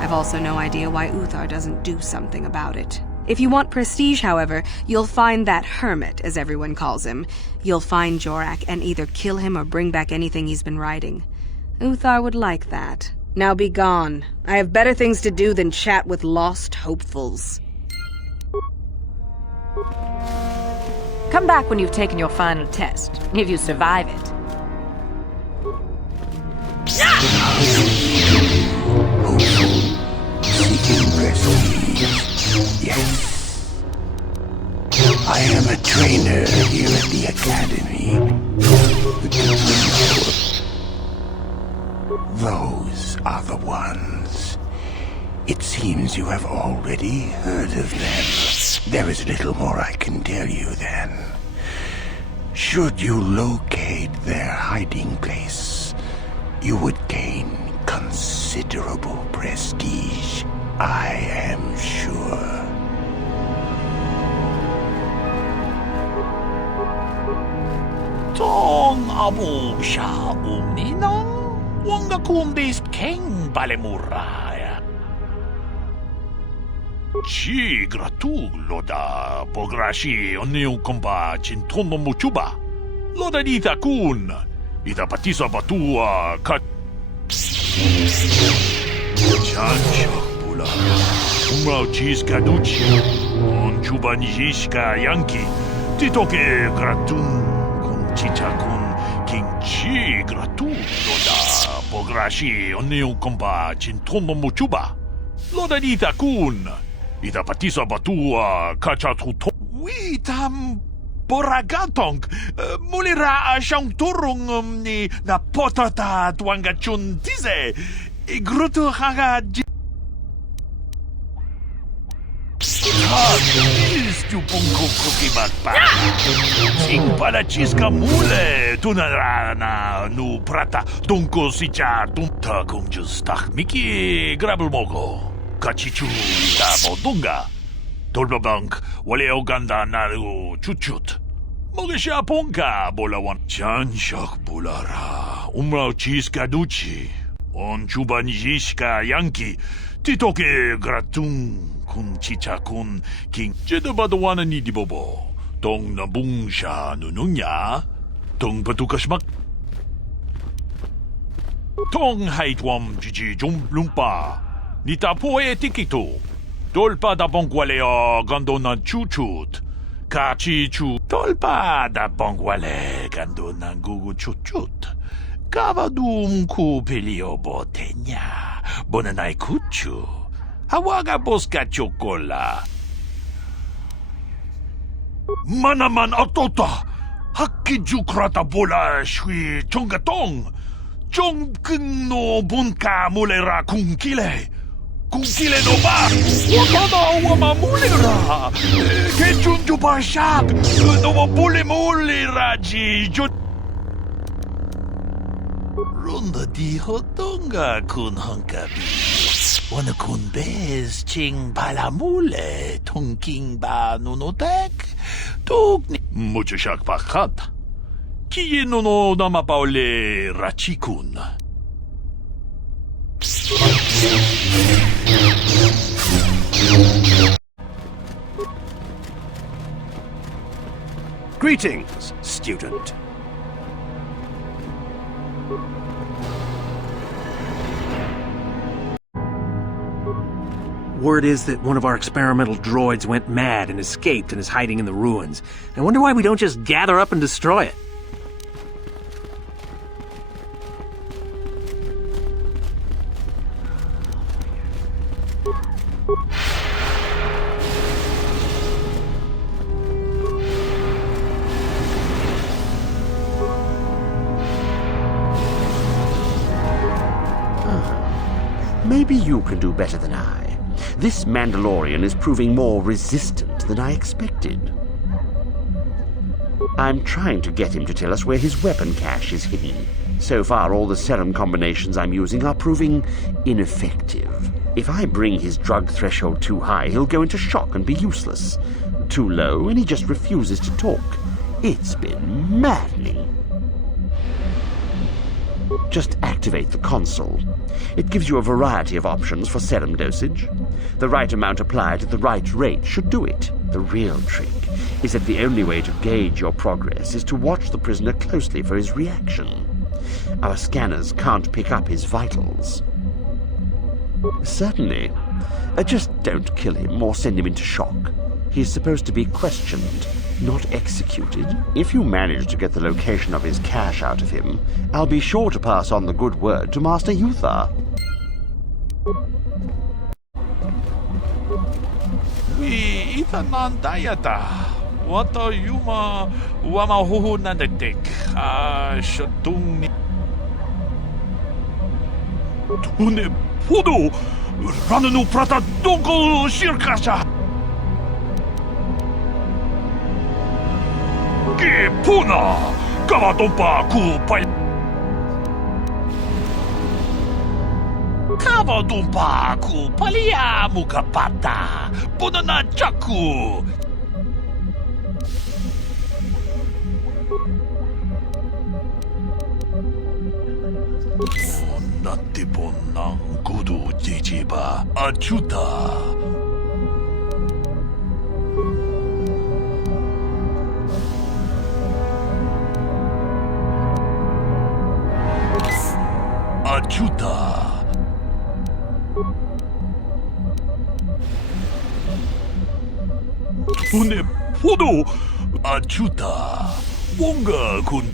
I've also no idea why Uthar doesn't do something about it. If you want prestige, however, you'll find that hermit, as everyone calls him. You'll find Jorak and either kill him or bring back anything he's been writing. Uthar would like that. Now be gone. I have better things to do than chat with lost hopefuls. Come back when you've taken your final test, if you survive it. Seeking prestige. Yes. I am a trainer here at the Academy. Those are the ones. It seems you have already heard of them. There is little more I can tell you then. Should you locate their hiding place, you would gain considerable prestige, I am sure. Tong abu sha umnina, wanga kundis king balemuraya. Ci gratulo da pograshi oniu komba cintono muchuba. Loda dita kun, ita patisa batua kat. Chancho pula, umrau chis kaduchi, on chubanjishka yanki, titoke gratun kun chicha kun kinchi gratulo da pograshi oniu komba cintono muchuba. Loda dita kun. Ita patisa batua kachatuto. Witam boragatong. Mulira siyang turong ni na potata tuangachun tize. Igruto haga Is tu pungko kukibatpa. Sing pala chiska mule. Tunarana nu prata. Tunko sicha tunta kung justak miki grabel moko. Kachichu ita bodunga. Tolbabank wale oganda naru chuchut. Mogesha ponka bolawan. Chanshak bulara. Umrau chiska duchi. On chubanjishka yanki. Titoke gratung kun chicha kun king. Jedabadawana ni dibobo. Tong nabungsha nununya. Tong patukasmak. Tong haitwam jiji jum lumpa. Nita poe tikito. Tolpa da bongwaleo gandona chuchut. Kachichu. Tolpa da bongwale gandona gugu chuchut. Kavadum ku pelio botenya. Bonanai kuchu. Hawaga boska chokola. Manaman otota. Hakiju krata bola shui chongatong. Chong no bunka mulera kunkile. Kunkile no ba. Wakana wama mulera. Kechunju bashak. No mabule mulera ji. Runda di hotonga kun hankabi. Wana kun bez ching palamule. Tunking ba nunotek. Tuk ni. Mucho shak pakat. Kiye no namapaole rachikun. Greetings, student. Word is that one of our experimental droids went mad and escaped and is hiding in the ruins. I wonder why we don't just gather up and destroy it. Maybe you can do better than I. This Mandalorian is proving more resistant than I expected. I'm trying to get him to tell us where his weapon cache is hidden. So far, all the serum combinations I'm using are proving ineffective. If I bring his drug threshold too high, he'll go into shock and be useless. Too low, and he just refuses to talk. It's been maddening. Just activate the console. It gives you a variety of options for serum dosage. The right amount applied at the right rate should do it. The real trick is that the only way to gauge your progress is to watch the prisoner closely for his reaction. Our scanners can't pick up his vitals. Certainly. Just don't kill him or send him into shock. He's supposed to be questioned, not executed. If you manage to get the location of his cache out of him, I'll be sure to pass on the good word to Master Uthar. We itanandayata. What are yuma wamahuhu nandetik? Shatung Tune Pudu Rananu Prata Dogol Shirkasha Ki Puna Kavatompa Kupai Kavadumpa Kupalia Mukapata Punana Chaku Natipon ng Kudu Jijiba Achuta Achuta Une Pudu Achuta Wonga Kun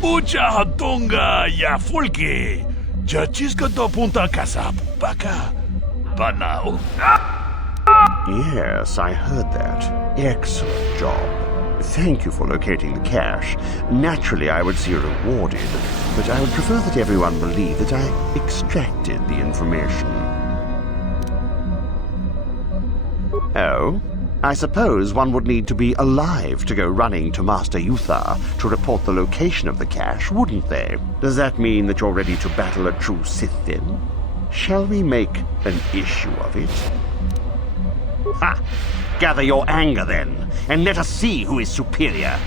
Ucha hatonga ya fulke. Jachisca do punta casa baka. Banao. Yes, I heard that. Excellent job. Thank you for locating the cache. Naturally, I would see you rewarded, but I would prefer that everyone believe that I extracted the information. Oh? I suppose one would need to be alive to go running to Master Uthar to report the location of the cache, wouldn't they? Does that mean that you're ready to battle a true Sith, then? Shall we make an issue of it? Ha! Gather your anger, then, and let us see who is superior.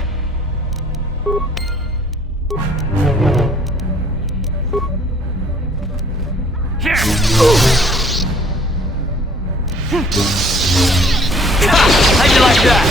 How'd you like that?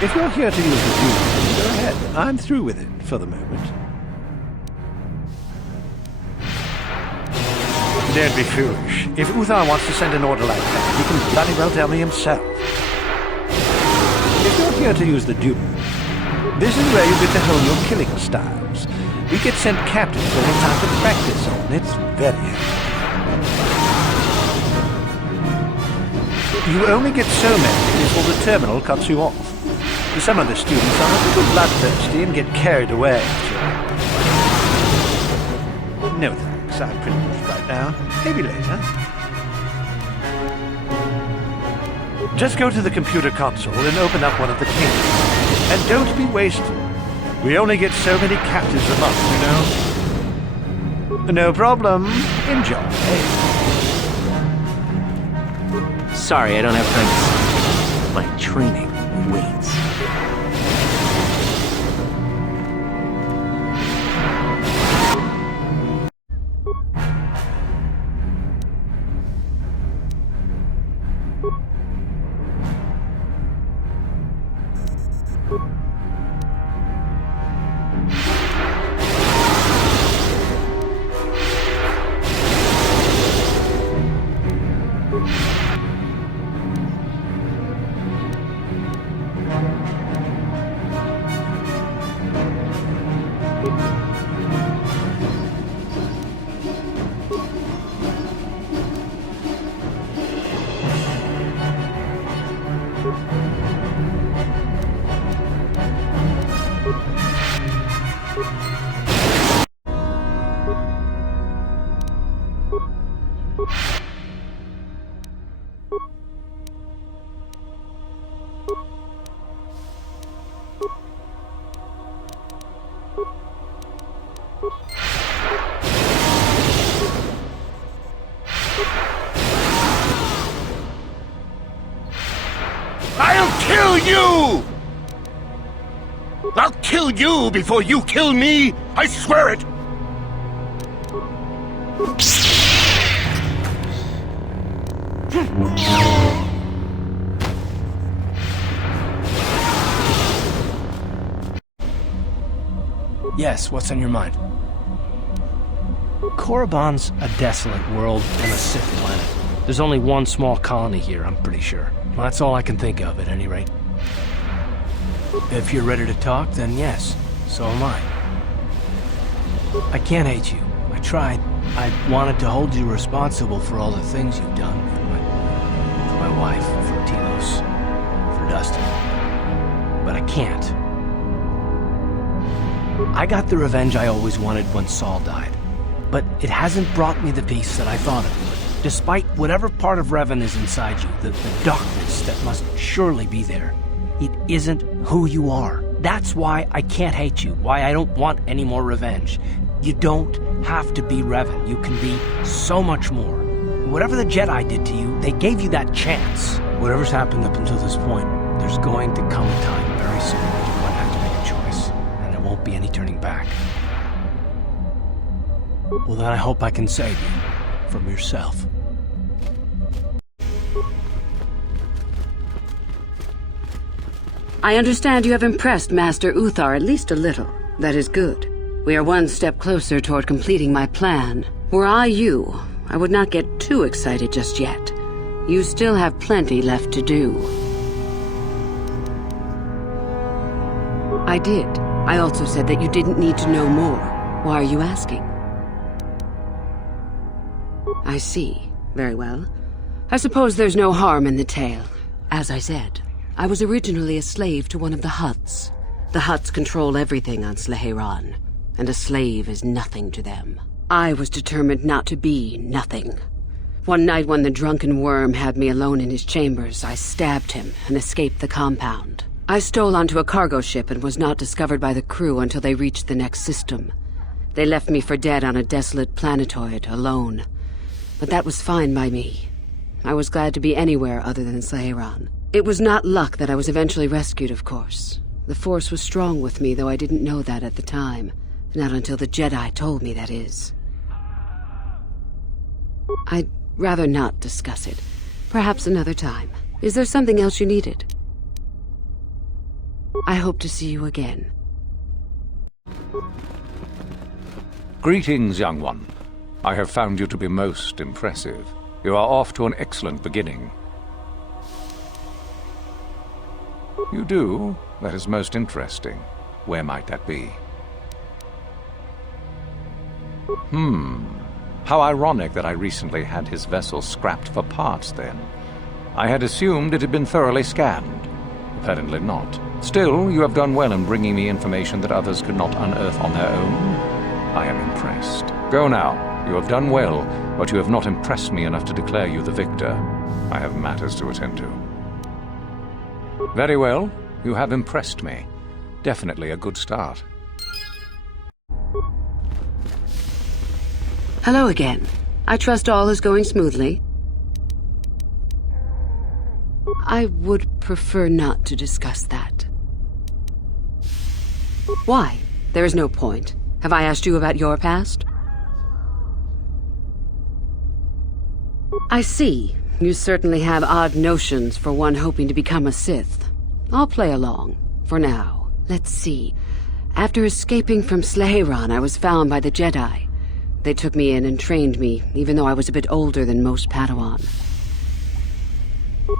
If you're here to use the duel, go ahead. I'm through with it for the moment. Don't be foolish. If Uthar wants to send an order like that, he can bloody well tell me himself. If you're here to use the duel, this is where you get to hone your killing styles. We get sent captains all the time to practice on. It's very handy. You only get so many before the terminal cuts you off. Some of the students are a little bloodthirsty and get carried away. No thanks, I'm pretty good right now. Maybe later. Just go to the computer console and open up one of the cages. And don't be wasteful. We only get so many captives a month, you know. No problem. Enjoy. Sorry, I don't have time to... My training waits. I'll kill you! I'll kill you before you kill me! I swear it! Yes, what's on your mind? Korriban's a desolate world and a Sith planet. There's only one small colony here, I'm pretty sure. Well, that's all I can think of, at any rate. If you're ready to talk, then yes, so am I. I can't hate you. I tried. I wanted to hold you responsible for all the things you've done. For my wife, for Telos, for Dustin. But I can't. I got the revenge I always wanted when Saul died. But it hasn't brought me the peace that I thought it would. Despite whatever part of Revan is inside you, the darkness that must surely be there. It isn't who you are. That's why I can't hate you, why I don't want any more revenge. You don't have to be Revan. You can be so much more. Whatever the Jedi did to you, they gave you that chance. Whatever's happened up until this point, there's going to come a time very soon when you're going to have to make a choice, and there won't be any turning back. Well, then I hope I can save you from yourself. I understand you have impressed Master Uthar at least a little. That is good. We are one step closer toward completing my plan. Were I you, I would not get too excited just yet. You still have plenty left to do. I did. I also said that you didn't need to know more. Why are you asking? I see. Very well. I suppose there's no harm in the tale. As I said, I was originally a slave to one of the Hutts. The Hutts control everything on Sleheyron, and a slave is nothing to them. I was determined not to be nothing. One night when the drunken worm had me alone in his chambers, I stabbed him and escaped the compound. I stole onto a cargo ship and was not discovered by the crew until they reached the next system. They left me for dead on a desolate planetoid, alone. But that was fine by me. I was glad to be anywhere other than Sleheyron. It was not luck that I was eventually rescued, of course. The Force was strong with me, though I didn't know that at the time. Not until the Jedi told me, that is. I'd rather not discuss it. Perhaps another time. Is there something else you needed? I hope to see you again. Greetings, young one. I have found you to be most impressive. You are off to an excellent beginning. You do? That is most interesting. Where might that be? How ironic that I recently had his vessel scrapped for parts, then. I had assumed it had been thoroughly scanned. Apparently not. Still, you have done well in bringing me information that others could not unearth on their own. I am impressed. Go now. You have done well, but you have not impressed me enough to declare you the victor. I have matters to attend to. Very well. You have impressed me. Definitely a good start. Hello again. I trust all is going smoothly. I would prefer not to discuss that. Why? There is no point. Have I asked you about your past? I see. You certainly have odd notions for one hoping to become a Sith. I'll play along, for now. Let's see. After escaping from Sleheyron, I was found by the Jedi. They took me in and trained me, even though I was a bit older than most Padawan.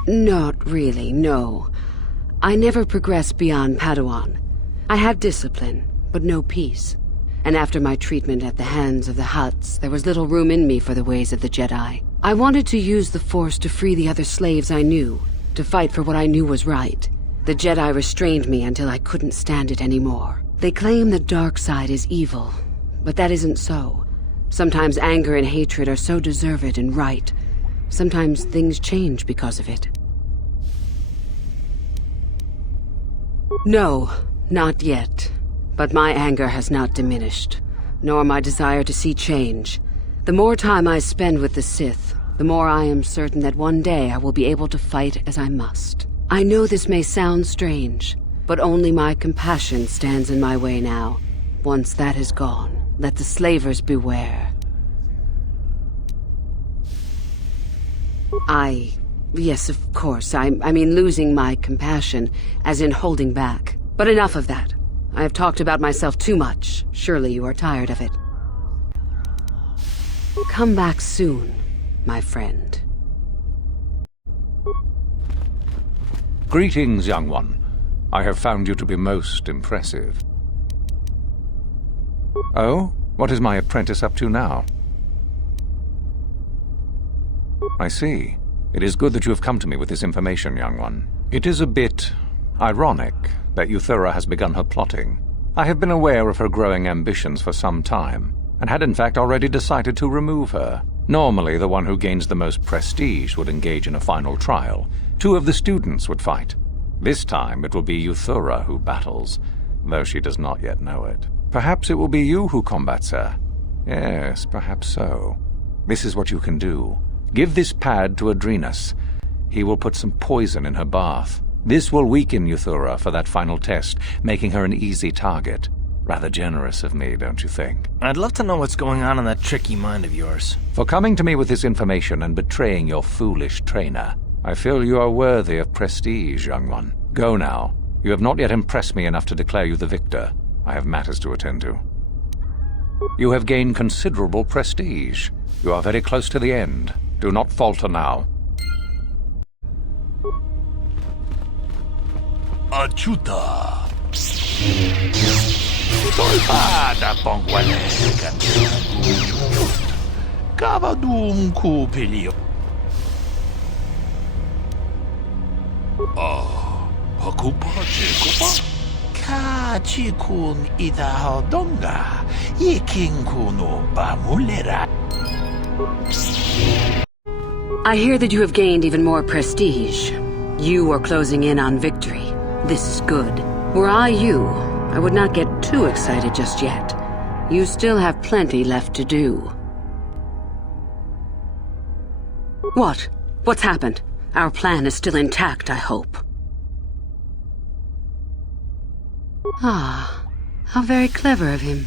Not really, no. I never progressed beyond Padawan. I had discipline, but no peace. And after my treatment at the hands of the Hutts, there was little room in me for the ways of the Jedi. I wanted to use the Force to free the other slaves I knew, to fight for what I knew was right. The Jedi restrained me until I couldn't stand it anymore. They claim the dark side is evil, but that isn't so. Sometimes anger and hatred are so deserved and right. Sometimes things change because of it. No, not yet. But my anger has not diminished, nor my desire to see change. The more time I spend with the Sith, the more I am certain that one day I will be able to fight as I must. I know this may sound strange, but only my compassion stands in my way now. Once that is gone, let the slavers beware. Yes, of course, I mean losing my compassion, as in holding back. But enough of that. I have talked about myself too much. Surely you are tired of it. Come back soon, my friend. Greetings, young one. I have found you to be most impressive. Oh? What is my apprentice up to now? I see. It is good that you have come to me with this information, young one. It is a bit ironic that Euthura has begun her plotting. I have been aware of her growing ambitions for some time, and had in fact already decided to remove her. Normally, the one who gains the most prestige would engage in a final trial. 2 of the students would fight. This time it will be Euthura who battles, though she does not yet know it. Perhaps it will be you who combats her. Yes, perhaps so. This is what you can do. Give this pad to Adrenus. He will put some poison in her bath. This will weaken Euthura for that final test, making her an easy target. Rather generous of me, don't you think? I'd love to know what's going on in that tricky mind of yours. For coming to me with this information and betraying your foolish trainer, I feel you are worthy of prestige, young one. Go now. You have not yet impressed me enough to declare you the victor. I have matters to attend to. You have gained considerable prestige. You are very close to the end. Do not falter now. Achuta. Tolpada pongwaleka Kavadum kupilio. Hakupa chikupa. Kachikun itahodonga. Yikinkunu bamulera. I hear that you have gained even more prestige. You are closing in on victory. This is good. Were I you, I would not get too excited just yet. You still have plenty left to do. What? What's happened? Our plan is still intact, I hope. Ah, how very clever of him.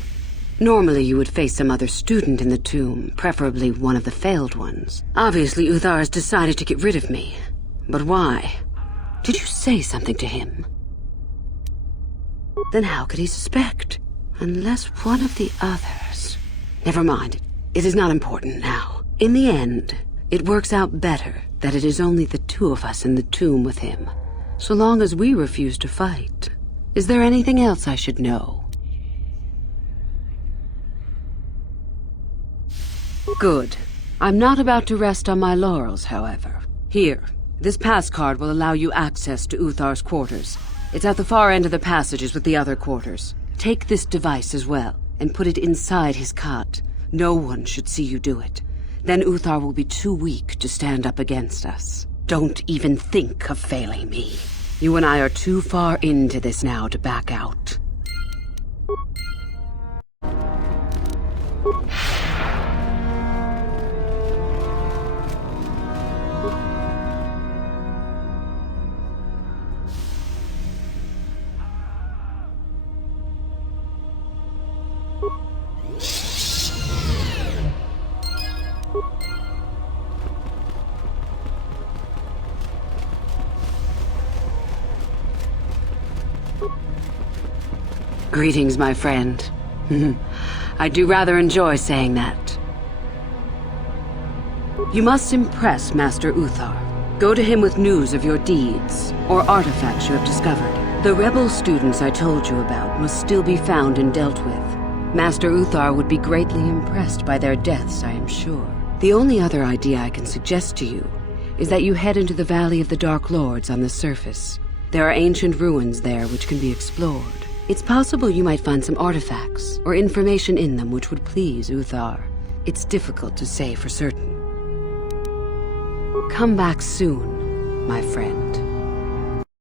Normally you would face some other student in the tomb, preferably one of the failed ones. Obviously Uthar has decided to get rid of me. But why? Did you say something to him? Then how could he suspect? Unless one of the others... Never mind. It is not important now. In the end, it works out better that it is only the 2 of us in the tomb with him, so long as we refuse to fight. Is there anything else I should know? Good. I'm not about to rest on my laurels, however. Here, this pass card will allow you access to Uthar's quarters. It's at the far end of the passages with the other quarters. Take this device as well, and put it inside his cot. No one should see you do it. Then Uthar will be too weak to stand up against us. Don't even think of failing me. You and I are too far into this now to back out. Greetings, my friend. I do rather enjoy saying that. You must impress Master Uthar. Go to him with news of your deeds, or artifacts you have discovered. The rebel students I told you about must still be found and dealt with. Master Uthar would be greatly impressed by their deaths, I am sure. The only other idea I can suggest to you is that you head into the Valley of the Dark Lords on the surface. There are ancient ruins there which can be explored. It's possible you might find some artifacts or information in them which would please Uthar. it's difficult to say for certain. Come back soon, my friend.